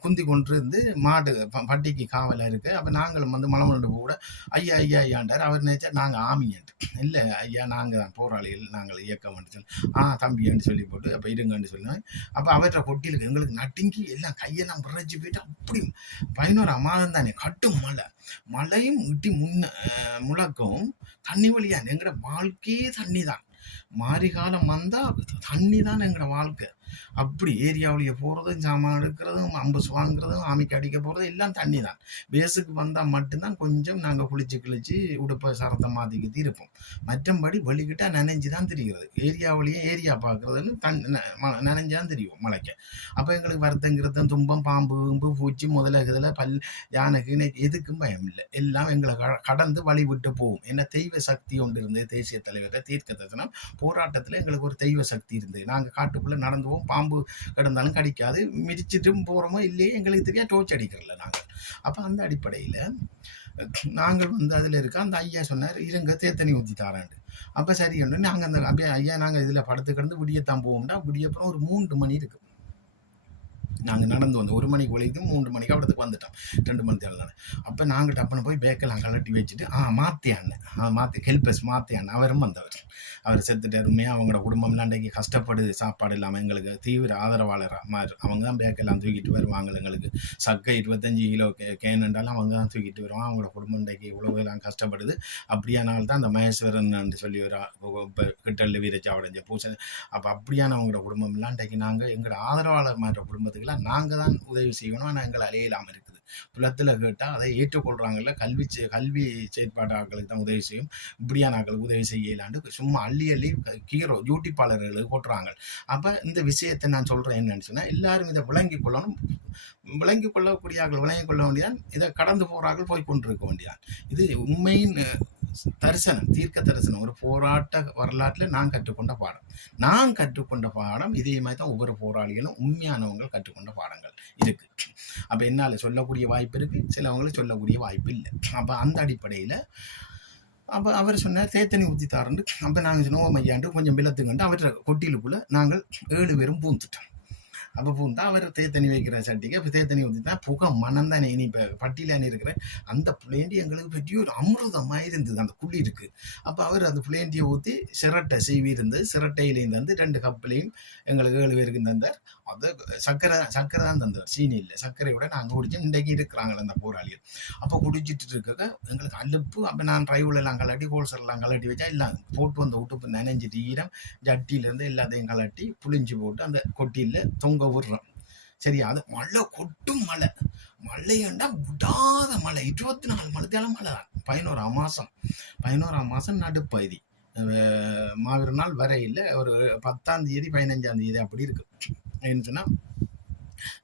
குந்தி கொண்டு இருந்து மாடு பட்டிக்கு காவலாக இருக்கு. அப்போ நாங்களும் வந்து மலமண்டு கூட ஐயா ஐயா ஐயாண்டார். அவர் நினைச்சா நாங்கள் ஆமியன்ட்டு இல்லை ஐயா நாங்கள் தான் போராளிகள், நாங்கள் இயக்கம் சொல்லி தம்பின்னு சொல்லி போட்டு அப்போ இருங்கன்னு சொன்னேன். அப்போ அவற்றை கொட்டியிருக்கு எங்களுக்கு நட்டுங்கி எல்லாம் கையெல்லாம் விரைச்சி போயிட்டு அப்படி 11 மாதம் தானே கட்டும் மழையும் இட்டி முழக்கம் தண்ணி வழியா எங்களோட வாழ்க்கையே தண்ணி தான். மாறி காலம் வந்தா தண்ணி தான் எங்களோட வாழ்க்கை. அப்படி ஏரியாவிலேயே போகிறதும் சாமான் எடுக்கிறதும் அம்புஸ் வாங்குறதும் ஆமைக்கு அடிக்க போகிறதும் எல்லாம் தண்ணி தான். பேஸுக்கு வந்தால் மட்டும்தான் கொஞ்சம் நாங்கள் குளிச்சு கிழிச்சு உடுப்பை சரத்தை மாற்றிக்கிட்டு இருப்போம். மற்றபடி வெளிக்கிட்ட நனைஞ்சு தான் தெரிகிறது. ஏரியாவிலேயே ஏரியா பார்க்குறதுன்னு நனைஞ்சு தான் தெரியும் மழைக்க. அப்போ எங்களுக்கு வருத்தங்கிறதும் துன்பம் பாம்பு பூச்சி முதல்ல இதில் யானைக்கு எதுக்கும் பயம் இல்லை. எல்லாம் எங்களை கடந்து வழி விட்டு போகும். என்ன தெய்வ சக்தி ஒன்று இருந்தது. தேசிய தலைவரை தீர்க்க தரிசனம் போராட்டத்தில் எங்களுக்கு ஒரு தெய்வ சக்தி இருந்தது. நாங்கள் காட்டுக்குள்ளே நடந்து பாம்பு கிடந்தாலும் கடிக்காது. மிதிச்சிட்டும் போகிறோமோ இல்லையே எங்களுக்கு தெரியாது. டோர்ச் அடிக்கிறல நாங்கள். அப்போ அந்த அடிப்படையில் நாங்கள் வந்து அதில் இருக்க அந்த ஐயா சொன்னார் இருங்க தேத்தனி ஊற்றி தாராண்டு. அப்போ சரி ஒன்று நாங்கள் அந்த அப்படியே ஐயா நாங்கள் இதில் படுத்து கிடந்து விடியத்தான் போவோம்னா விடியப்புறம் ஒரு 3 மணி இருக்குது. நாங்கள் நடந்து வந்து 1 மணிக்கு வலிக்கு 3 மணிக்கு அவடத்துக்கு வந்துட்டோம். 2 மணி தேவை. அப்போ நாங்கள் டப்புன்னு போய் பேக்கெல்லாம் கலட்டி வச்சுட்டு மாற்றி ஹெல்பர்ஸ் மாற்றியான் அவரும் வந்தவர். அவர் செத்துட்டார். உண்மையாக அவங்களோட குடும்பம்லாம் அன்றைக்கி கஷ்டப்படுது. சாப்பாடு இல்லாமல் எங்களுக்கு தீவிர ஆதரவாளராக மாதிரி அவங்க தான் பேக்கெல்லாம் தூக்கிட்டு வருவாங்க. எங்களுக்கு சக்கை 25 கிலோ கேனுண்டாலும் அவங்க தான் தூக்கிட்டு வருவாங்க. அவங்களோட குடும்பம் இன்றைக்கி இவ்வளவு எல்லாம் கஷ்டப்படுது. அப்படியானால் தான் அந்த மகேஸ்வரன் சொல்லி ஒரு கிட்டல் வீரச்சி அவடைஞ்ச பூசை. அப்போ அப்படியான அவங்களோட குடும்பம்லாம் இன்றைக்கி நாங்கள் எங்களோட ஆதரவாளர் மாதிரி குடும்பத்துக்கு நாங்கள் தான் உதவி செய்யணும். ஆனால் எங்களை அலையிலாமல் இருக்குது. புலத்தில் கேட்டால் அதை ஏற்றுக்கொள்கிறாங்கல்ல. கல்வி செயற்பாட்டாளர்களுக்கு தான் உதவி செய்யும். இப்படியான ஆக்களுக்கு உதவி செய்யலாண்டு சும்மா அள்ளி கீரோ யூடியூப்பாளர்களுக்கு போட்டுறாங்க. அப்போ இந்த விஷயத்தை நான் சொல்கிறேன் என்னன்னு சொன்னால் எல்லாரும் இதை விளங்கி கொள்ளணும். விளங்கி கொள்ளக்கூடிய ஆக்கள் விளங்கி கொள்ள வேண்டியதான். இதை கடந்து போகிறார்கள் போய் கொண்டிருக்க வேண்டியதான். இது உண்மையின் தரிசனம், தீர்க்க தரிசனம். ஒரு போராட்ட வரலாற்றில் நான் கற்றுக்கொண்ட பாடம் இதே மாதிரி தான் ஒவ்வொரு போராளிகளும் உண்மையானவங்க கற்றுக்கொண்ட பாடங்கள் இருக்கு. அப்போ என்னால் சொல்லக்கூடிய வாய்ப்பு இருக்கு, சிலவங்களுக்கு சொல்லக்கூடிய வாய்ப்பு இல்லை. அப்போ அந்த அடிப்படையில் அப்போ அவர் சொன்னார் தேத்தனி ஊற்றி தாரண்டு. அப்போ நாங்கள் சொன்னோம் ஐயாண்டு கொஞ்சம் விளத்துக்கண்டு அவற்றை கொட்டிலுக்குள்ளே நாங்கள் 7 பேரும் பூந்துட்டோம். அப்போ பூந்தா அவர் தேத்தனி வைக்கிற சட்டிக்கு அப்போ தேத்தனி ஊற்றி தான் புகை மனம் தானே. இனி இப்போ பட்டியிலானே இருக்கிற அந்த புளேண்டி எங்களுக்கு பற்றி ஒரு அமிர்தமாக இருந்தது அந்த குளிருக்கு. அப்போ அவர் அந்த புளேண்டியை ஊற்றி சிரட்டை செய்வி இருந்தது. சிரட்டையிலேருந்து வந்து 2 கப்பிலையும் எங்களுக்கு 7 பேருக்கு தந்தார். அதை சர்க்கரை தான் தந்தார், சீனி இல்லை. சர்க்கரையோட நாங்கள் குடிச்சு இன்றைக்கு இருக்கிறாங்களே அந்த போராளிகள். அப்போ குடிச்சிட்டு இருக்க எங்களுக்கு அலுப்பு. அப்போ நான் ட்ரைவில் எல்லாம் கலட்டி ஹோல்செல்லாம் கலட்டி வச்சா எல்லாம் போட்டு வந்த உட்டுப்பு நனைஞ்சிட்டு ஈரம் ஜட்டியிலேருந்து எல்லாத்தையும் கலட்டி புளிஞ்சு போட்டு அந்த கொட்டியில் தொங்க விடுறோம். சரியா? அது மழை கொட்டும் மழையண்டா விடாத மழை. 24 மணித்தேலம் மழை தான். 11 மாதம் நடுப்பகுதி. மாவீர நாள் வரையில் ஒரு 10ஆம் தேதி 15ஆம் தேதி அப்படி இருக்கு. என்ன சொன்னால்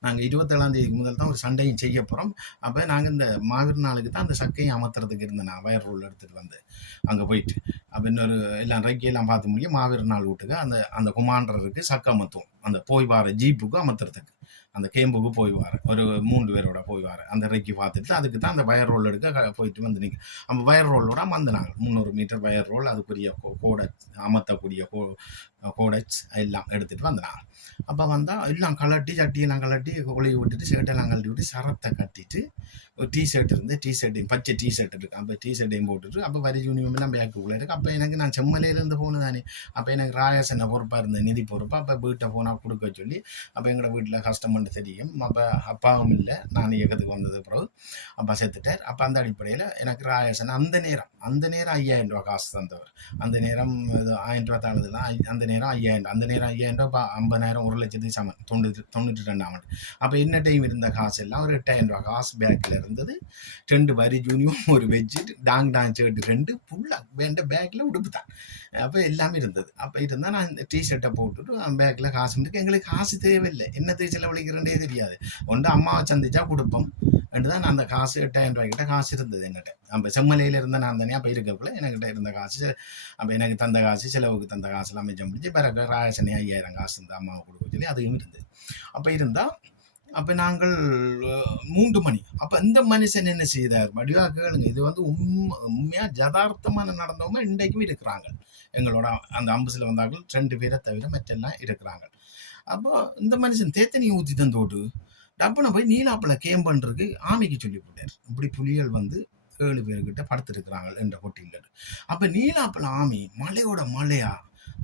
நாங்கள் 27ஆம் தேதிக்கு முதல் தான் ஒரு சண்டையும் செய்ய போகிறோம். அப்போ நாங்கள் இந்த மாவீர நாளுக்கு தான் அந்த சக்கையை அமர்த்துறதுக்கு இருந்தேன். நான் வயர் ரோல் எடுத்துகிட்டு வந்து அங்கே போயிட்டு அப்போ இன்னொரு எல்லாம் ரெக்கையெல்லாம் பார்த்து முடியும். மாவீர நாள் வீட்டுக்கு அந்த குமாண்டருக்கு சக்கை அமர்த்துவோம். அந்த போய் வார ஜீப்புக்கு அமர்த்துறதுக்கு அந்த கேம்புக்கு போய் வார ஒரு 3 பேரோட போய் வார அந்த ரெக்கி பார்த்துட்டு அதுக்கு தான் அந்த வயர் ரோல் எடுக்க போயிட்டு வந்து நிற்க. அந்த வயர் ரோலோட அமர்ந்தினாங்க. 300 மீட்டர் வயர் ரோல், அதுக்குரிய கோடை அமர்த்தக்கூடிய கோடெக்ஸ் எல்லாம் எடுத்துகிட்டு வந்தாங்க. அப்போ வந்தால் எல்லாம் கலட்டி சட்டியெல்லாம் கலட்டி ஒளியை விட்டுட்டு ஷர்ட்டெல்லாம் கழட்டி விட்டு சரத்தை கட்டிட்டு ஒரு டிஷர்ட் இருந்து டிஷர்ட்டையும் பச்சை டிஷர்ட் இருக்குது. அப்போ டிஷர்ட்டையும் போட்டுட்டு அப்போ வரி யூனிஃபார்ம் எல்லாம் பேக்குள்ளே இருக்குது. அப்போ எனக்கு நான் செம்மலையிலேருந்து போனது தானே. அப்போ எனக்கு ராயசனை பொறுப்பாக இருந்தேன், நிதி பொறுப்பாக. அப்போ வீட்டை போனால் கொடுக்க சொல்லி அப்போ எங்களோட வீட்டில் கஷ்டம்னு தெரியும். அப்போ அப்பாவும் இல்லை, நான் இயக்கத்துக்கு வந்தது பிறகு அப்பா செத்துட்டார். அப்போ அந்த அடிப்படையில் எனக்கு ராயசன் அந்த நேரம் 5000 ரூபா காசு தந்தவர். அந்த நேரம் 1000 ரூபா தானதுன்னா அந்த நேரம் 5000. அந்த நேரம் 5000 ரூபா 50,000 1,00,000 சமன் 92ஆம் ஆண்டு. அப்போ என்ன டைம் இருந்த காசு எல்லாம் ஒரு 8000 ரூபா காசு பேக்கில் இருந்தது. 2 வரி ஜூனியும் ஒரு வெஜ்ஜிட்டு டாங் ஷர்ட் 2 ஃபுல்லாக வேண்ட பேக்கில் உடுப்பு தான். அப்போ எல்லாமே இருந்தது. அப்போ இருந்தால் நான் இந்த டிஷர்ட்டை போட்டுட்டு பேக்கில் காசு இருக்கு. எங்களுக்கு காசு தேவையில்லை, என்னத்தை செலவழிக்கிறேன்னே தெரியாது. ஒன்று அம்மாவை சந்திச்சா கொடுப்போம் ரெண்டு தான். நான் அந்த காசு 8000 ரூபாய்க்கிட்ட காசு இருந்தது என்கிட்ட. நம்ம செம்மலையில் இருந்த நான் தானே அப்போ இருக்கக்குள்ள என்கிட்ட இருந்த காசு. அப்போ எனக்கு தந்த காசு, செலவுக்கு தந்த காசுலாம் மிச்சம் முடிஞ்சு பிறகு ராயசனி 5000 காசு இந்த அம்மாவை கொடுக்க சொல்லி அதுவும் இருந்தது. அப்போ இருந்தால் அப்போ நாங்கள் 3 மணி. அப்போ இந்த மனுஷன் என்ன செய்தார்? வடிவா கேளுங்க. இது வந்து உண்மையாக யதார்த்தமான நடந்தவங்க இன்றைக்கும் இருக்கிறாங்க. எங்களோட அந்த அம்புசில் வந்தார்கள் 2 பேரை தவிர மற்றெல்லாம் இருக்கிறாங்க. அப்போ இந்த மனுஷன் தேத்தனி ஊற்றி தந்தோடு டப்புனை போய் நீலாப்பில் கேம் பண்ணுறதுக்கு ஆமிக்கு சொல்லி போட்டார். இப்படி புலிகள் வந்து 7 பேர்கிட்ட படுத்திருக்கிறாங்க என்ற கொட்டியில். அப்போ நீலாப்பில் ஆமி மலையோட மலையா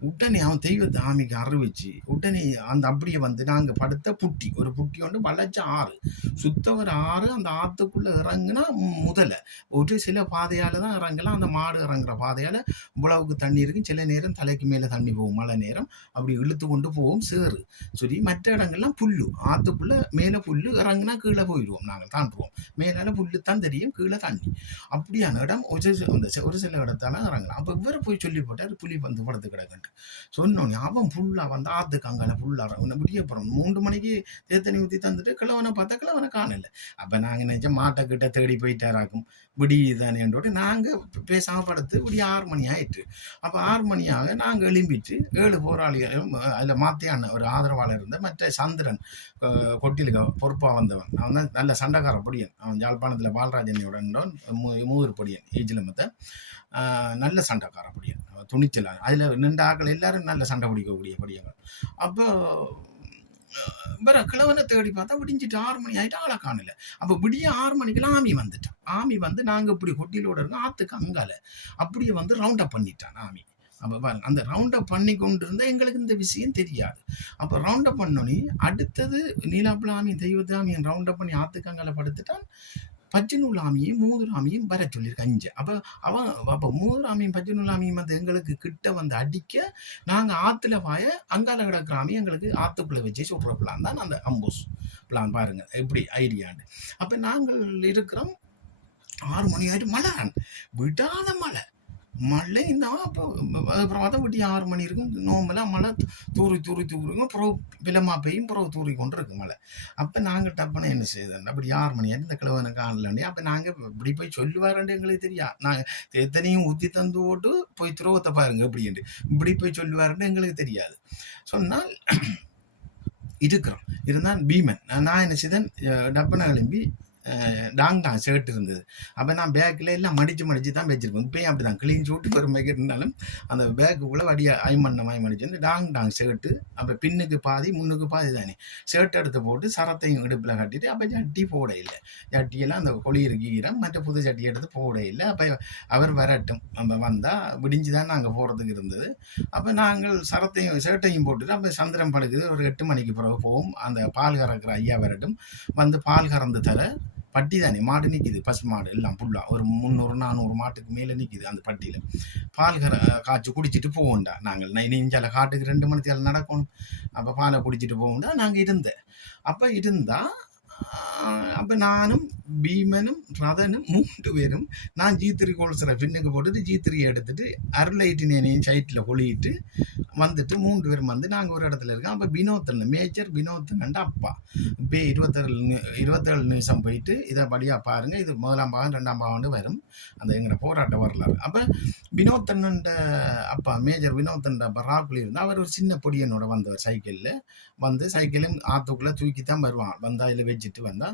உடனே அவன் தெய்வத்தை ஆமிக்கு அறிவிச்சு உடனே அந்த அப்படியே வந்து நாங்கள் படுத்த புட்டி ஒரு புட்டி ஒன்று வளைச்ச ஆறு சுத்த ஒரு ஆறு. அந்த ஆற்றுக்குள்ளே இறங்குனா முதல்ல ஒரு சில பாதையால் தான் இறங்கலாம். அந்த மாடு இறங்குற பாதையால் இவ்வளவுக்கு தண்ணி இருக்கும். சில நேரம் தலைக்கு மேலே தண்ணி போகும். மழை நேரம் அப்படி இழுத்து கொண்டு போவோம் சேறு. சரி, மற்ற இடங்கள்லாம் புல்லு. ஆற்றுக்குள்ளே மேலே புல்லு, இறங்குனா கீழே போயிடுவோம். நாங்கள் தாண்டுவோம். மேலால் புல்லு தான் தெரியும், கீழே தண்ணி. அப்படியான இடம் ஒரு சில இடத்தால இறங்கலாம். அப்போ இவரை போய் சொல்லி போட்டார் புலி வந்து படுத்து கிடக்குன்ட்டு. சொன்னோன்னே அவன் ஃபுல்லாக வந்து ஆற்றுக்கு அங்கால ஃபுல்லாக விடியப்புறம் 3 மணிக்கு தேத்தனி ஊற்றி தந்துட்டு கிழவனை பார்த்தா கிழவனை காணல. அப்போ நாங்கள் நினைச்சோம் மாட்டை கிட்ட தேடி போயிட்டாராக்கும். விடியுதானேன்றோடு நாங்கள் பேசாமல் படுத்து விடிய 6 மணி ஆயிட்டு. அப்போ 6 மணியாக நாங்கள் எழும்பிட்டு 7 போராளிகளும் அதில் மாத்தியான ஒரு ஆதரவாளர் இருந்த மற்ற சந்திரன் கொட்டிலுக்கு பொறுப்பாக வந்தவன். அவன் தான் நல்ல சண்டைக்கார பொடியன். அவன் யாழ்ப்பாணத்தில் பாலராஜனையுடன் மூவர் பொடியன் ஈஜிலமத்தை நல்ல சண்டைக்கார பொடியன், துணிச்சலான. அதில் நின்ற ஆக்கள் எல்லாரும் நல்ல சண்டை பிடிக்கக்கூடிய பொடியங்கள். அப்போ வேற கிழவனை தேடி பார்த்தா விடிஞ்சிட்டு 6 மணி ஆகிட்டு ஆளை காணல. அப்போ விடிய 6 மணிக்கெல்லாம் ஆமி வந்துட்டான். ஆமி வந்து நாங்கள் இப்படி கொட்டிலோட இருக்கோம் ஆற்றுக்கு அங்கால அப்படியே வந்து ரவுண்ட் அப் பண்ணிட்டான் ஆமி. அப்போ பாருங்க, அந்த ரவுண்ட் அப் பண்ணி கொண்டு இருந்தால் எங்களுக்கு இந்த விஷயம் தெரியாது. அப்போ ரவுண்ட் அப் பண்ணோன்னே அடுத்தது நீலாப்புல ஆமி தெய்வத்தாமியன் ரவுண்ட் அப் பண்ணி ஆற்றுக்கு அங்கால படுத்துட்டான். பச்சைநூலாமியும் மூதுராமியும் வர சொல்லியிருக்கு 5. அப்போ மூதுராமியும் பச்சைநூலாமியும் வந்து எங்களுக்கு கிட்ட வந்து அடிக்க நாங்கள் ஆற்றுல வாய அங்கால கிடக்கிற ஆமி எங்களுக்கு ஆற்றுக்குள்ளே வச்சு சொல்கிற பிளான் தான் அந்த அம்பூஸ் பிளான். பாருங்கள் எப்படி ஐடியாண்டு. அப்போ நாங்கள் இருக்கிறோம் 6 மணி ஆகிட்டு மழை விடாத மழை தான். அப்போ அப்புறம் அதை விட்டு 6 மணி இருக்கும். நோம்பெல்லாம் மழை தூரி தூரிக்கும். புறவு பிலமா பெய்யும், புறவு தூரி கொண்டு இருக்கு மழை. அப்போ நாங்கள் டப்புன்னு என்ன செய்தோம், அப்படி 6 மணி ஆகிட்டு இந்த கிழவனை காணலண்டி. அப்போ நாங்கள் இப்படி போய் சொல்லுவாருன்னு எங்களுக்கு தெரியாது. நாங்கள் எத்தனையும் ஊற்றி தந்து ஓட்டு போய் துரோகத்தை பாருங்க அப்படின்ட்டு இப்படி போய் சொல்லுவாருன்னு எங்களுக்கு தெரியாது. சொன்னால் இருக்கிறோம். இருந்தால் பீமன் நான் என்ன செய்தேன், டப்புனை கிளம்பி டாங் ஷர்ட் இருந்தது. அப்போ நான் பேக்கில் எல்லாம் மடித்து தான் வச்சுருப்பேன். இப்போயும் அப்படி தான் க்ளீன் ஷூட்டு ஒரு மேக்கெட் இருந்தாலும் அந்த பேக்குக்குள்ளே வடிய ஐமண்ணமாய் மடிச்சு வந்து டாங் ஷர்ட்டு. அப்போ பின்னுக்கு பாதி முன்னுக்கு பாதி தானே ஷர்ட் எடுத்து போட்டு சரத்தையும் இடுப்பில் கட்டிட்டு அப்போ சட்டி போட இல்லை. சட்டியெல்லாம் அந்த கொளியிருக்கு ஈரம், மற்ற புது சட்டி எடுத்து போட இல்லை. அப்போ அவர் வரட்டும், நம்ம வந்தால் விடிஞ்சு தான் நாங்கள் போகிறதுக்கு இருந்தது. அப்போ நாங்கள் சரத்தையும் ஷர்ட்டையும் போட்டுட்டு அப்போ சந்திரன் படுக்குது. ஒரு 8 மணிக்கு பிறகு போவோம். அந்த பால் கறக்கிற ஐயா வரட்டும், வந்து பால் கறந்து தர. பட்டி தானே மாடு நிற்கிது, பசு மாடு எல்லாம் ஃபுல்லாக ஒரு 300-400 மாட்டுக்கு மேலே நிற்கிது அந்த பட்டியில். பால் காய்ச்சி குடிச்சிட்டு போவோம்டா. நாங்கள் நெஞ்சால காட்டுக்கு 2 மணி நேரம் நடக்கணும். அப்போ பாலை குடிச்சிட்டு போவோம்டா நாங்கள் இருந்தேன். அப்போ இருந்தால் அப்போ நானும் பீமனும் ரதனும் 3 பேரும் நான் G3 கொலுசுற பின்னுக்கு போட்டுட்டு G3 எடுத்துட்டு அருளைட்டினேனையும் சைட்டில் கொளிட்டு வந்துட்டு 3 பேரும் வந்து நாங்கள் ஒரு இடத்துல இருக்கோம். அப்போ வினோத்தன் மேஜர் வினோத்தன் அப்பா இப்போ 27 நிமிஷம் போயிட்டு இதை படியாக பாருங்கள். இது 1ஆம் பாகம் 2ஆம் பாகம் வரும் அந்த எங்களோட போராட்ட வரலாறு. அப்போ வினோத்தன் அப்பா மேஜர் வினோத்தன் அப்பா ராக்குலி இருந்தால் அவர் ஒரு சின்ன பொடியனோட வந்தவர். சைக்கிளில் வந்து சைக்கிளும் ஆற்றுக்குள்ளே தூக்கி தான் வருவான். வந்தால் இதில் வச்சுட்டு வந்தால்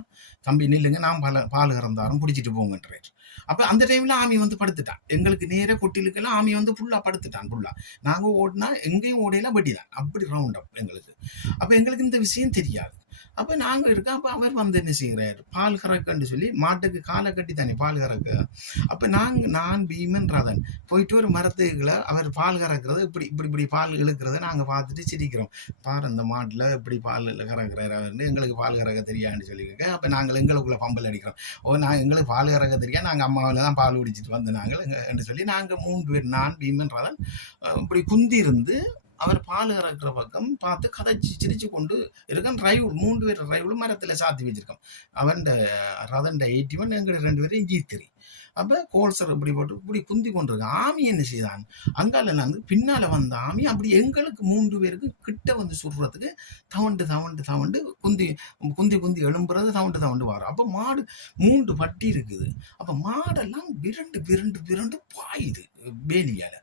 தம்பி நில்லுங்க, நான் பால் கறந்தாரும் பிடிச்சிட்டு போங்கன்றார். அப்போ அந்த டைமில் ஆமி வந்து படுத்துட்டான். எங்களுக்கு நேராக கொட்டிலுக்கெல்லாம் ஆமி வந்து ஃபுல்லாக படுத்துட்டான். ஃபுல்லாக நாங்கள் ஓடினா எங்கேயும் ஓடையெல்லாம் பட்டி தான் அப்படி ரவுண்ட் அப் எங்களுக்கு. அப்போ எங்களுக்கு இந்த விஷயம் தெரியாது. அப்போ நாங்கள் இருக்கோம். அப்போ அவர் வந்து என்ன செய்கிறார், பால் கறக்குன்னு சொல்லி மாட்டுக்கு காலை கட்டி தானே பால் கறக்கு. அப்போ நான் பீமன் ரதன் போயிட்டு ஒரு மரத்துக்குள்ள அவர் பால் கறக்கிறது இப்படி பால் இழுக்கிறத நாங்கள் பார்த்துட்டு சிரிக்கிறோம். பாரு இந்த மாட்டில் இப்படி பால் கறக்கிறார் அவர்னு, எங்களுக்கு பால் கறக்க தெரியாதுன்னு சொல்லியிருக்க. அப்போ நாங்கள் எங்களுக்குள்ள பம்பல் அடிக்கிறோம். எங்களுக்கு பால் கறக்க தெரியாது, நாங்கள் அம்மாவில் தான் பால் குடிச்சிட்டு வந்து நாங்கள் என்று சொல்லி நாங்கள் 3 பேர் நான் பீமன் ரதன் இப்படி குந்தி இருந்து அவர் பால் கறக்கிற பக்கம் பார்த்து கதைச்சி சிரிச்சு கொண்டு இருக்கான். 3 பேர் டிரைவில் மரத்தில் சாத்தி வச்சிருக்கோம். அவன் ரதன் 81, எங்கள் 2 பேரும் G3. அப்போ கோல்சர் இப்படி போட்டு இப்படி குந்தி கொண்டிருக்கு. ஆமி என்ன செய்தான், அங்கால வந்து பின்னால் வந்த ஆமி அப்படி எங்களுக்கு 3 பேருக்கு கிட்ட வந்து சுடுறதுக்கு தவண்டு தவண்டு தவண்டு குந்தி குந்தி குந்தி எழும்புறது தவண்டு தவண்டு வரும். அப்போ மாடு 3 பட்டி இருக்குது. அப்போ மாடெல்லாம் விரண்டு விரண்டு விரண்டு பாயுது வேலியால.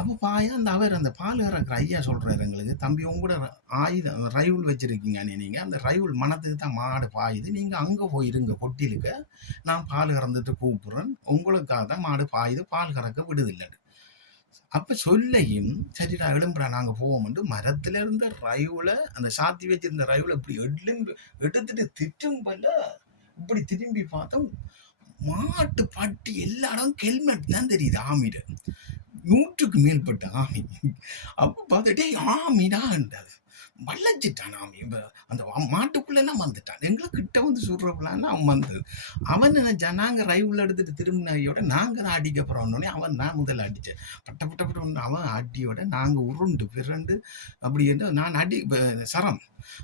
அப்போ பாயா அந்த பால் கறக்கிற ஐயா சொல்றாரு எங்களுக்கு, தம்பி உங்களோட ஆயுதம் ரைவுல் வச்சிருக்கீங்க நீங்க, அந்த ரைவுல் மனத்துக்கு தான் மாடு பாயுது, நீங்க அங்க போயிருங்க கொட்டிலுக்க, நான் பால் கறந்துட்டு கூப்பிடுறேன், உங்களுக்காக தான் மாடு பாயுது, பால் கறக்க விடுதில்லை. அப்ப சொல்லையும் சரிடா எழும்புறா நாங்க போவோம்ட்டு மரத்துல இருந்த ரைவுல அந்த சாத்தி வச்சிருந்த ரைவுல இப்படி எடுத்துட்டு திட்டும்பல இப்படி திரும்பி பார்த்தோம், மாட்டு பட்டி எல்லா இடம் ஹெல்மெட் தான் தெரியுது ஆமிட, 100க்கு மேற்பட்ட ஆமி. அப்ப பார்த்துட்டே ஆமிடான்றது வளைச்சிட்டான் ஆமி. அந்த மாட்டுக்குள்ளெல்லாம் வந்துட்டான், எங்களை கிட்ட வந்து சுடுறப்பலான்னு அவன் வந்தது. அவன் நினைச்சா நாங்கள் ரைவில் எடுத்துட்டு திரும்பினையோட நாங்கள் தான் அடிக்க போகிறோன்னே அவன் தான் முதல்ல அடித்தேன். பட்ட பட்ட பட்ட அவன் அடியோட நாங்கள் உருண்டு பிறண்டு அப்படி என்று நான் அடி சரம்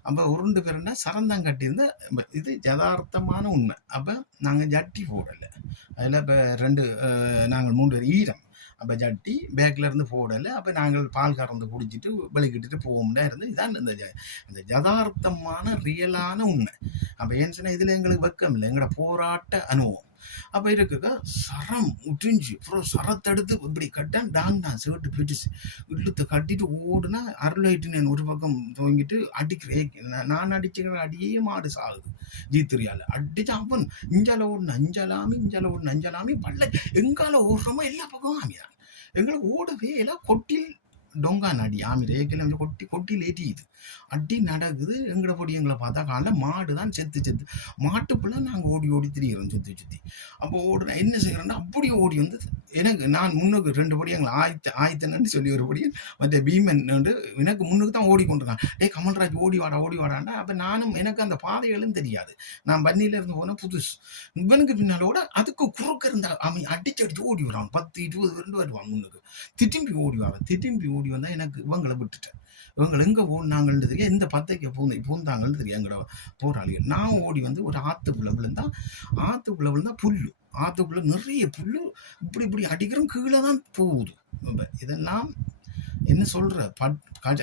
அப்போ உருண்டு பிறண்டா சரம் தான் கட்டியிருந்தேன். இது யதார்த்தமான உண்மை. அப்போ நாங்கள் ஜட்டி போடலை, அதில் இப்போ 2 நாங்கள் 3 பேர் ஈரம். அப்போ ஜட்டி பேக்கில் இருந்து போடலை. அப்போ நாங்கள் பால் கறந்து குடிச்சிட்டு வெளிக்கிட்டு போவோம்னா இருந்து இதான் இந்த யதார்த்தமான ரியலான உண்மை. அப்போ ஏன்னு சொன்னால் இதில் எங்களுக்கு வெக்கம் இல்லை, எங்களோட போராட்ட அனுபவம். அப்போ இருக்குங்க சரம் உற்றிஞ்சு அப்புறம் சரத்தெடுத்து இப்படி கட்டான் டாங் தான் சேட்டு பிடிச்சு இழுத்து கட்டிட்டு ஓடுனா அருளாயிட்டு ஒரு பக்கம் துவங்கிட்டு அடிக்கிறேன். நான் அடிச்சுக்கிற அடியே மாடு சாகுது ஜீத்திரியால் அடிச்சு அவன் இஞ்சால ஓடுன அஞ்சலாமி பல்ல எங்கால ஓடுறோமோ எல்லா பக்கமும் ஆமிதான். எங்களை ஓடவே எல்லாம் கொட்டில் டொங்கான் அடி ஆமி ரேக்கில் கொட்டியில் ஏற்றிக்குது அடி நடக்குது. எங்களை பொடி எங்களை பார்த்தா காலைல மாடு தான் செத்து மாட்டுக்குள்ளே நாங்கள் ஓடி திரிகிறோம் சுற்றி. அப்போ ஓடுனா என்ன செய்கிறோன்னா அப்படியே ஓடி வந்து எனக்கு நான் முன்னுக்கு 2 படி எங்களை ஆயத்தன்னு சொல்லி ஒரு படி மற்ற பீமன் எனக்கு முன்னுக்கு தான் ஓடிக்கொண்டிருக்கான். கமல்ராஜ் ஓடி வாடாண்டா. அப்போ நானும் எனக்கு அந்த பாதைகளும் தெரியாது, நான் பன்னியில இருந்து போன புதுசு. இவனுக்கு பின்னாலோட அதுக்கு குறுக்க இருந்த அவன் அடிச்சு ஓடி வரான், 10-20 பேருந்து வருவான் முன்னுக்கு. திரும்பி ஓடி வந்தால் எனக்கு இவங்களை விட்டுட்டேன். இவங்க எங்கே ஓடினாங்கன்னு தெரியும், எந்த பத்தைக்கு பூந்தாங்கன்னு தெரியும் எங்களோட போராளிகள். நான் ஓடி வந்து ஒரு ஆற்றுக்குள்ளே விழுந்தா புல்லு, ஆற்றுக்குள்ளே நிறைய புல்லு இப்படி அடிக்கிறோம், கீழே தான் போகுது. இதெல்லாம் என்ன சொல்கிற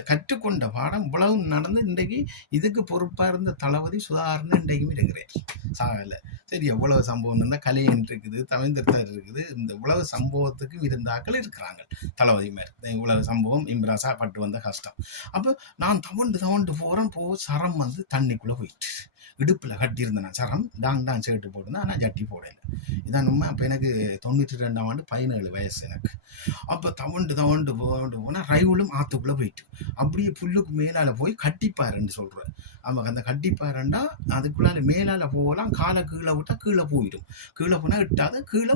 கற்றுக்கொண்ட பாடம் இவ்வளவு நடந்து இன்றைக்கு இதுக்கு பொறுப்பாக இருந்த தளபதி சுதாகரன் இன்றைக்குமே இருக்கிறேன் சாகலை. சரி, எவ்வளவு சம்பவம் இருந்தால் கலையன் இருக்குது, தவிர்த்தார் இருக்குது, இந்த உழவு சம்பவத்துக்கும் இருந்தாக்கள் இருக்கிறாங்க தளபதி மாதிரி. இவ்வளவு சம்பவம் இம்ராசா பட்டு வந்த கஷ்டம். அப்போ நான் தவண்டு போகிறேன், சரம் வந்து தண்ணிக்குள்ளே போயிட்டு இடுப்பில் கட்டியிருந்தேன் சரம், டாங் சேட்டு போட்டுருந்தேன், ஆனால் ஜட்டி போடலை. இதான் உண்மை. அப்போ எனக்கு 92ஆம் ஆண்டு 17 வயசு எனக்கு. அப்போ தவண்டு போனால் ரைவுலும் ஆற்றுக்குள்ளே போயிட்டு அப்படியே புல்லுக்கு மேலால் போய் கட்டிப்பாருன்னு சொல்கிறேன். அவங்க அந்த கட்டிப்பாருண்டா அதுக்குள்ளால மேலால் போகலாம், காலை கீழே விட்டால் கீழே போயிடும், கீழே போனால் இட்டாத கீழே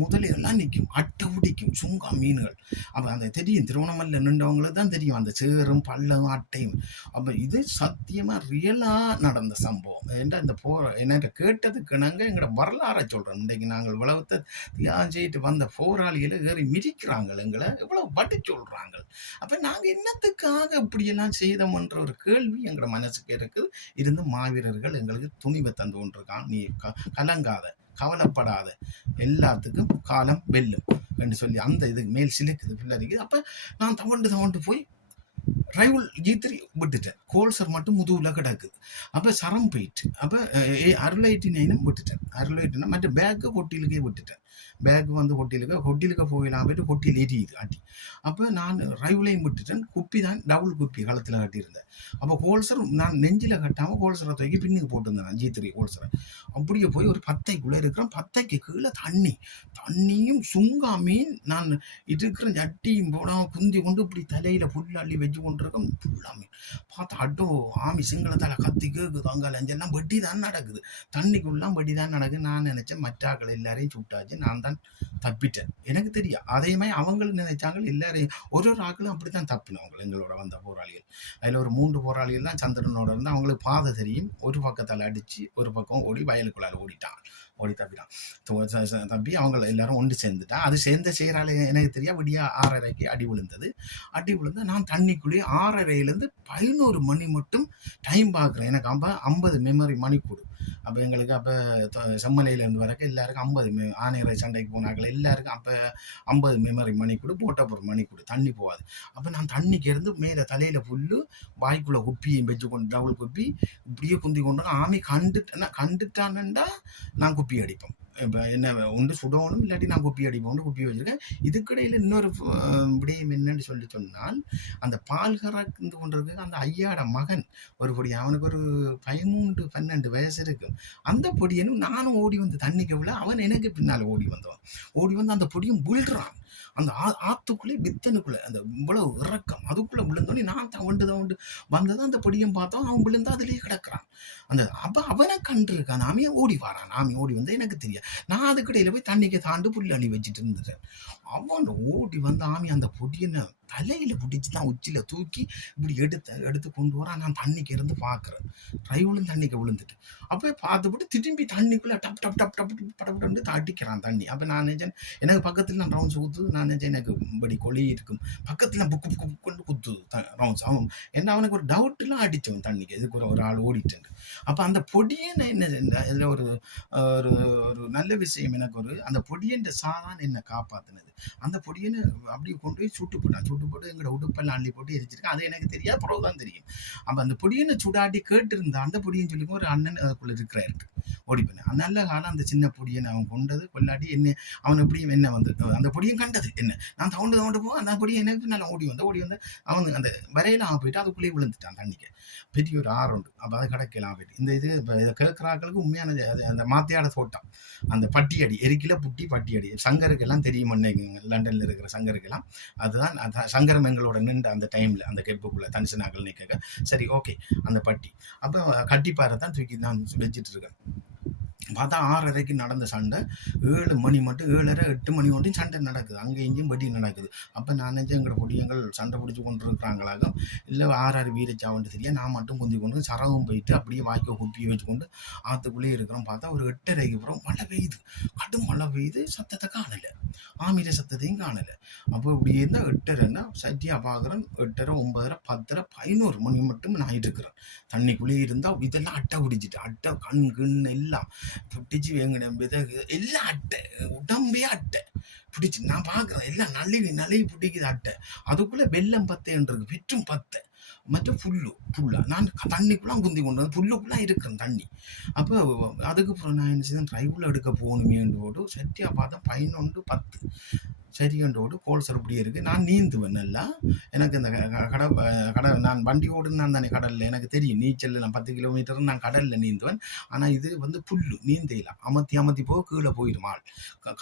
முதலையெல்லாம் நிற்கும், அட்டை பிடிக்கும் சுங்கா மீன்கள். அப்போ அந்த தெரியும், திருவண்ணாமலையில் நின்றவங்களுக்கு தான் தெரியும் அந்த சேரும் பள்ளம் அட்டையும். அப்போ இது சத்தியமாக ரியலாக நடந்த சம்பவம். ஏன்டா இந்த என்ன கேட்டதுக்கு நாங்கள் எங்களோட வரலாறை சொல்கிறோம். இன்றைக்கு நாங்கள் உலகத்தை தியாகம் செய்யிட்டு வந்த போராளிகளை ஏறி மிதிக்கிறாங்க, எங்களை இவ்வளோ வட்டி சொல்கிறாங்க. அப்போ நாங்கள் என்னத்துக்காக இப்படியெல்லாம் செய்தோம்ன்ற ஒரு கேள்வி எங்களோட மனசுக்கு இருக்குது. இருந்து மாவீரர்கள் எங்களுக்கு துணிவை தந்து கொண்டிருக்கான், நீ கலங்காத, கவலைப்படாத, எல்லாத்துக்கும் காலம் வெல்லும் என்று சொல்லி அந்த இதுக்கு மேல் சிலுக்குது பிள்ளை. அப்போ நான் தவண்டு போய் ரைவல் G3 விட்டுட்டேன், கோல்சர் மட்டும் முதுகில் கிடக்குது. அப்போ சரம் போயிட்டு அப்போ அருளைட்டினைனும் விட்டுட்டேன். அருளைட்டினா மற்ற பேக்கு கொட்டிலுக்கே விட்டுட்டேன். பேக்கு வந்து கொட்டிலுக்க போயிடலாம் போயிட்டு கொட்டியில் எரியுது அடி. அப்போ நான் ரைவலையும் விட்டுட்டேன். குப்பி தான் டபுள் குப்பி களத்தில் கட்டியிருந்தேன். அப்போ கோல்சர் நான் நெஞ்சில் கட்டாமல் கோல்சரை தூக்கி பின்னுக்கு போட்டுருந்தேன் G3 கோல்சரை. அப்படியே போய் ஒரு 10க்குள்ளே இருக்கிறேன். 10க்கு கீழே தண்ணியும் சுங்கா மீன். நான் இருக்கிற ஜட்டியும் போடாமல் குந்தி கொண்டு இப்படி தலையில் புல்லள்ளி வச்சு கொண்டிருக்கோம். புல்லா மீன் பார்த்தா அட்டோ ஆமி சிங்களத்தால் கத்தி கேட்குது, அங்கே அஞ்செல்லாம் வெட்டி தான் நடக்குது, தண்ணிக்குள்ளாம் வெட்டி தான் நடக்குது. நான் நினச்சேன் மற்றாக்கள் எல்லாரையும் சுட்டாச்சு, நான் தான் தப்பிட்டேன். எனக்கு தெரியும் அதே மாதிரி அவங்களும் நினைச்சாங்க எல்லாரையும் ஒரு ஆக்களும் அப்படி தான் தப்பினவங்க எங்களோட வந்த போராளிகள். அதில் ஒரு 3 போராளிகள் தான் சந்திரனோட இருந்து அவங்களுக்கு பாதை தெரியும், ஒரு பக்கத்தால் அடித்து ஒரு பக்கம் ஓடி வயலுக்குள்ளால் ஓடி தப்பிட்டான். தப்பி அவங்க எல்லாரும் ஒன்று சேர்ந்துட்டான். அது செய்கிறாள் எனக்கு தெரியா. விடியா 6:30க்கு அடி விழுந்தா நான் தண்ணிக்குள்ளேயே 6:30லேருந்து 11 மணி மட்டும் டைம் பார்க்குறேன். எனக்கு 50 மெமரி மணி கொடு. அப்போ எங்களுக்கு அப்போ செம்மலையிலேருந்து வரக்கு எல்லாருக்கும் 50 ஆனையரை சண்டைக்கு போனார்கள் எல்லாருக்கும் அப்போ 50 மெமரி மணி கொடு போட்டப்பொரு மணி கொடு தண்ணி போகாது. அப்போ நான் தண்ணிக்கு இருந்து மேலே தலையில் புல்லு வாய்க்குள்ளே குப்பியும் வச்சு கொண்டு டபுள் குப்பி இப்படியே குந்தி கொண்டு ஆமி கண்டுட்டானுண்டா நான் குப்பி அடிப்பேன். இப்போ என்ன ஒன்று சுடணும் இல்லாட்டி நான் குப்பி அடிப்போம் குப்பி வச்சுருக்கேன். இதுக்கிடையில் இன்னொரு விடயம் என்னன்னு சொன்னால் அந்த பால் கறந்து கொண்டிருக்க அந்த ஐயாட மகன் ஒரு பொடி அவனுக்கு ஒரு 13-12 வயசு இருக்கும். அந்த பொடியனும் நானும் ஓடி வந்து தண்ணிக்கு விழ அவன் எனக்கு பின்னால் ஓடி வந்து அந்த பொடியும் விழுறான். அந்த ஆத்துக்குள்ளே வித்தனுக்குள்ளே அந்த இவ்வளவு இறக்கம் அதுக்குள்ளே விழுந்தோடனே நான் தவண்டு வந்தது அந்த பொடியும் பார்த்தோம். அவன் விழுந்து அதுலேயே கிடக்கிறான். அந்த அப்போ அவனை கண்டிருக்கான். ஆமியை ஓடி வாரான். ஆமி ஓடி வந்து எனக்கு தெரியாது. நான் அதுக்கிடையில் போய் தண்ணிக்கு தாண்டு புல் அள்ளி வச்சுட்டு இருந்துட்டேன். அவன் ஓடி வந்து ஆமி அந்த பொடியனை தலையில் பிடிச்சி தான் உச்சியில் தூக்கி இப்படி எடுத்து கொண்டு வரான். நான் தண்ணிக்கு இருந்து பார்க்குறேன். ட்ரைவலும் தண்ணிக்கு விழுந்துட்டு அப்போ பார்த்துவிட்டு திரும்பி தண்ணிக்குள்ளே டப் டப் டப் டப் படப்பட்டு அடிக்கிறான் தண்ணி. அப்போ நான் நினைச்சேன் எனக்கு பக்கத்தில் நான் ரவுண்ட்ஸ் குத்துது. நான் நினைச்சேன் எனக்கு இப்படி கொலி இருக்கும் பக்கத்தில் புக்கு புக்கு கொண்டு குத்துது ரவுண்ட்ஸ். அவன் என்ன அவனுக்கு ஒரு டவுட்லாம் அடித்தவன் தண்ணிக்கு எதுக்கு ஒரு ஆள் ஓடிட்டு. அப்போ அந்த பொடியனை என்ன இதில் ஒரு ஒரு நல்ல விஷயம் எனக்கு அந்த பொடியன்ற சாதான் என்னை காப்பாற்றினது. அந்த பொடியனை அப்படியே கொண்டு போய் சுட்டு போட்டு எங்களோட உடுப்பெல்லாம் அள்ளி போட்டு எரிச்சிருக்கேன். அது எனக்கு தெரியாது, பிறகுதான் தெரியும். அப்போ அந்த பொடியனை சுடாட்டி கேட்டிருந்தா அந்த பொடியன்னு சொல்லி ஒரு அண்ணன் அதுக்குள்ளே இருக்கிறாரு ஓடி பண்ணேன். நல்ல காலம் அந்த சின்ன பொடியனை அவன் கொண்டது கொள்ளாட்டி என்ன அவன் எப்படியும் என்ன வந்து அந்த பொடியும் கண்டது என்ன நான் தவுண்டு போக அந்த பொடியை எனக்கு நல்லா ஓடி வந்து அவன் அந்த வரையில அவன் போயிட்டு அதுக்குள்ளேயே விழுந்துட்டான் தண்ணிக்கு. பெரிய ஒரு ஆறு உண்டு. அப்போ அதை கிடைக்கலாம் போயிட்டு இந்த இது இப்போ இதை கேட்குறாக்களுக்கு உண்மையானது அது அந்த மாத்தியாட தோட்டம் அந்த பட்டியடி எரிக்கில புட்டி பட்டியடி சங்கருக்கெல்லாம் தெரியும். லண்டனில் இருக்கிற சங்கருக்கெல்லாம் அதுதான் சங்கரம் எங்களோட நின்று அந்த டைமில் அந்த கெப்புக்குள்ளே தனிசனாக்கள் நிற்க சரி ஓகே அந்த பட்டி. அப்போ கட்டிப்பாறை தான் தூக்கி நான் வச்சுட்டு இருக்கேன். பார்த்தா 6:30க்கு நடந்த சண்டை 7 மணி மட்டும் 7:30 8 மணி மட்டும் சண்டை நடக்குது. அங்கே இங்கேயும் பட்டி நடக்குது. அப்போ நான் நினச்சேன் எங்களோட பொடியங்கள் சண்டை பிடிச்சி கொண்டு இருக்கிறாங்களாக இல்லை 6 வீரச்சாவன்ட்டு தெரியா நான் மட்டும் குந்தி கொண்டு சரகம் போயிட்டு அப்படியே வாய்க்க குப்பியை வச்சுக்கொண்டு ஆற்றுக்குள்ளேயே இருக்கிறோம். பார்த்தா ஒரு 8:30க்கு அப்புறம் மழை பெய்யுது. கடும் மழை பெய்யுது. சத்தத்தை காணலை. ஆமீர சத்தத்தையும் காணலை. அப்போ இப்படி இருந்தால் 8:30ன்னா சட்டியாக பார்க்குறேன் 8:30 9:30 10:30 11 மணி மட்டும் நான் இருக்கிறேன். தண்ணிக்குள்ளேயே இருந்தால் இதெல்லாம் அட்டை பிடிச்சிட்டு அட்டை கண் எல்லாம் பிடிச்சி வேங்கின விதகு எல்லாம் அட்டை உடம்பே அட்டை பிடிச்சி நான் பார்க்குறேன். எல்லாம் நழுவி பிடிக்குது அட்டை. அதுக்குள்ளே வெள்ளம் பத்தைன்றது வெற்றும் பத்தை மற்றும் புல்லா நான் தண்ணிக்குள்ளாம் குந்தி கொண்டு வந்து புல்லுக்குள்ளாம் இருக்கிறேன் தண்ணி. அப்போ அதுக்கப்புறம் நான் என்ன செய்தேன் ட்ரைவில் எடுக்க போகணுமேன்னு போட்டு சட்டியாக பார்த்தா 11:10 சரிகண்டோடு கோல்சர் இப்படியே இருக்குது. நான் நீந்துவேன் நல்லா. எனக்கு இந்த கடல் நான் வண்டி ஓடுன்னு நான் தானே கடலில் எனக்கு தெரியும் நீச்சல். நான் 10 கிலோமீட்டர் நான் கடலில் நீந்துவேன். ஆனால் இது வந்து புல்லு நீந்தையில் அமர்த்தி போக கீழே போயிடும். ஆள்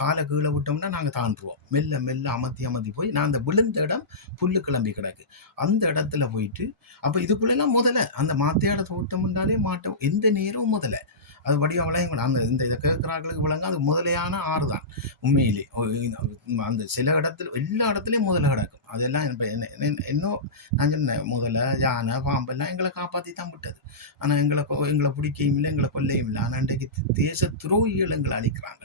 காலை கீழே விட்டோம்னா நாங்கள் தாண்டுருவோம். மெல்ல அமர்த்தி போய் நான் அந்த விழுந்த இடம் புல்லு கிளம்பி கிடக்கு அந்த இடத்துல போயிட்டு அப்போ இதுக்குள்ளெல்லாம் முதல்ல அந்த மாத்தையாட தோட்டம் இருந்தாலே மாட்டோம் எந்த நேரம் முதல்ல அது வடிவம் விளையும் அந்த இதை கேட்குறாங்களுக்கு விளங்க அது முதலையான ஆறு தான் உண்மையிலே. அந்த சில இடத்துல எல்லா இடத்துலையும் முதல்ல கிடக்கும். அதெல்லாம் இப்போ இன்னும் நான் சொன்னேன் முதல்ல யானை பாம்பெல்லாம் எங்களை காப்பாற்றி தான் விட்டது. ஆனால் எங்களை பிடிக்கையும் இல்லை எங்களை கொல்லையும் இல்லை. ஆனால் இன்றைக்கு தேச துரோகிகள் எங்களை அழிக்கிறாங்க.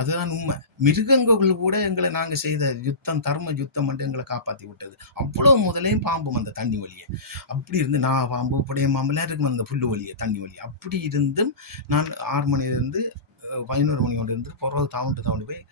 அதுதான் உண்மை. மிருகங்கள் கூட எங்களை நாங்கள் செய்த யுத்தம் தர்ம யுத்தம் மட்டும் எங்களை காப்பாற்றி விட்டது. அவ்வளோ முதலையும் பாம்பும் அந்த தண்ணி வழியை அப்படி இருந்து நான் பாம்பு புடைய மாம்பெல்லாம் இருக்கும் அந்த புல்லு வழியை தண்ணி வழியை அப்படி இருந்தும் நான் 6 மணிலேருந்து 11 மணியோடு இருந்து பிறகு தவுண்டு போய்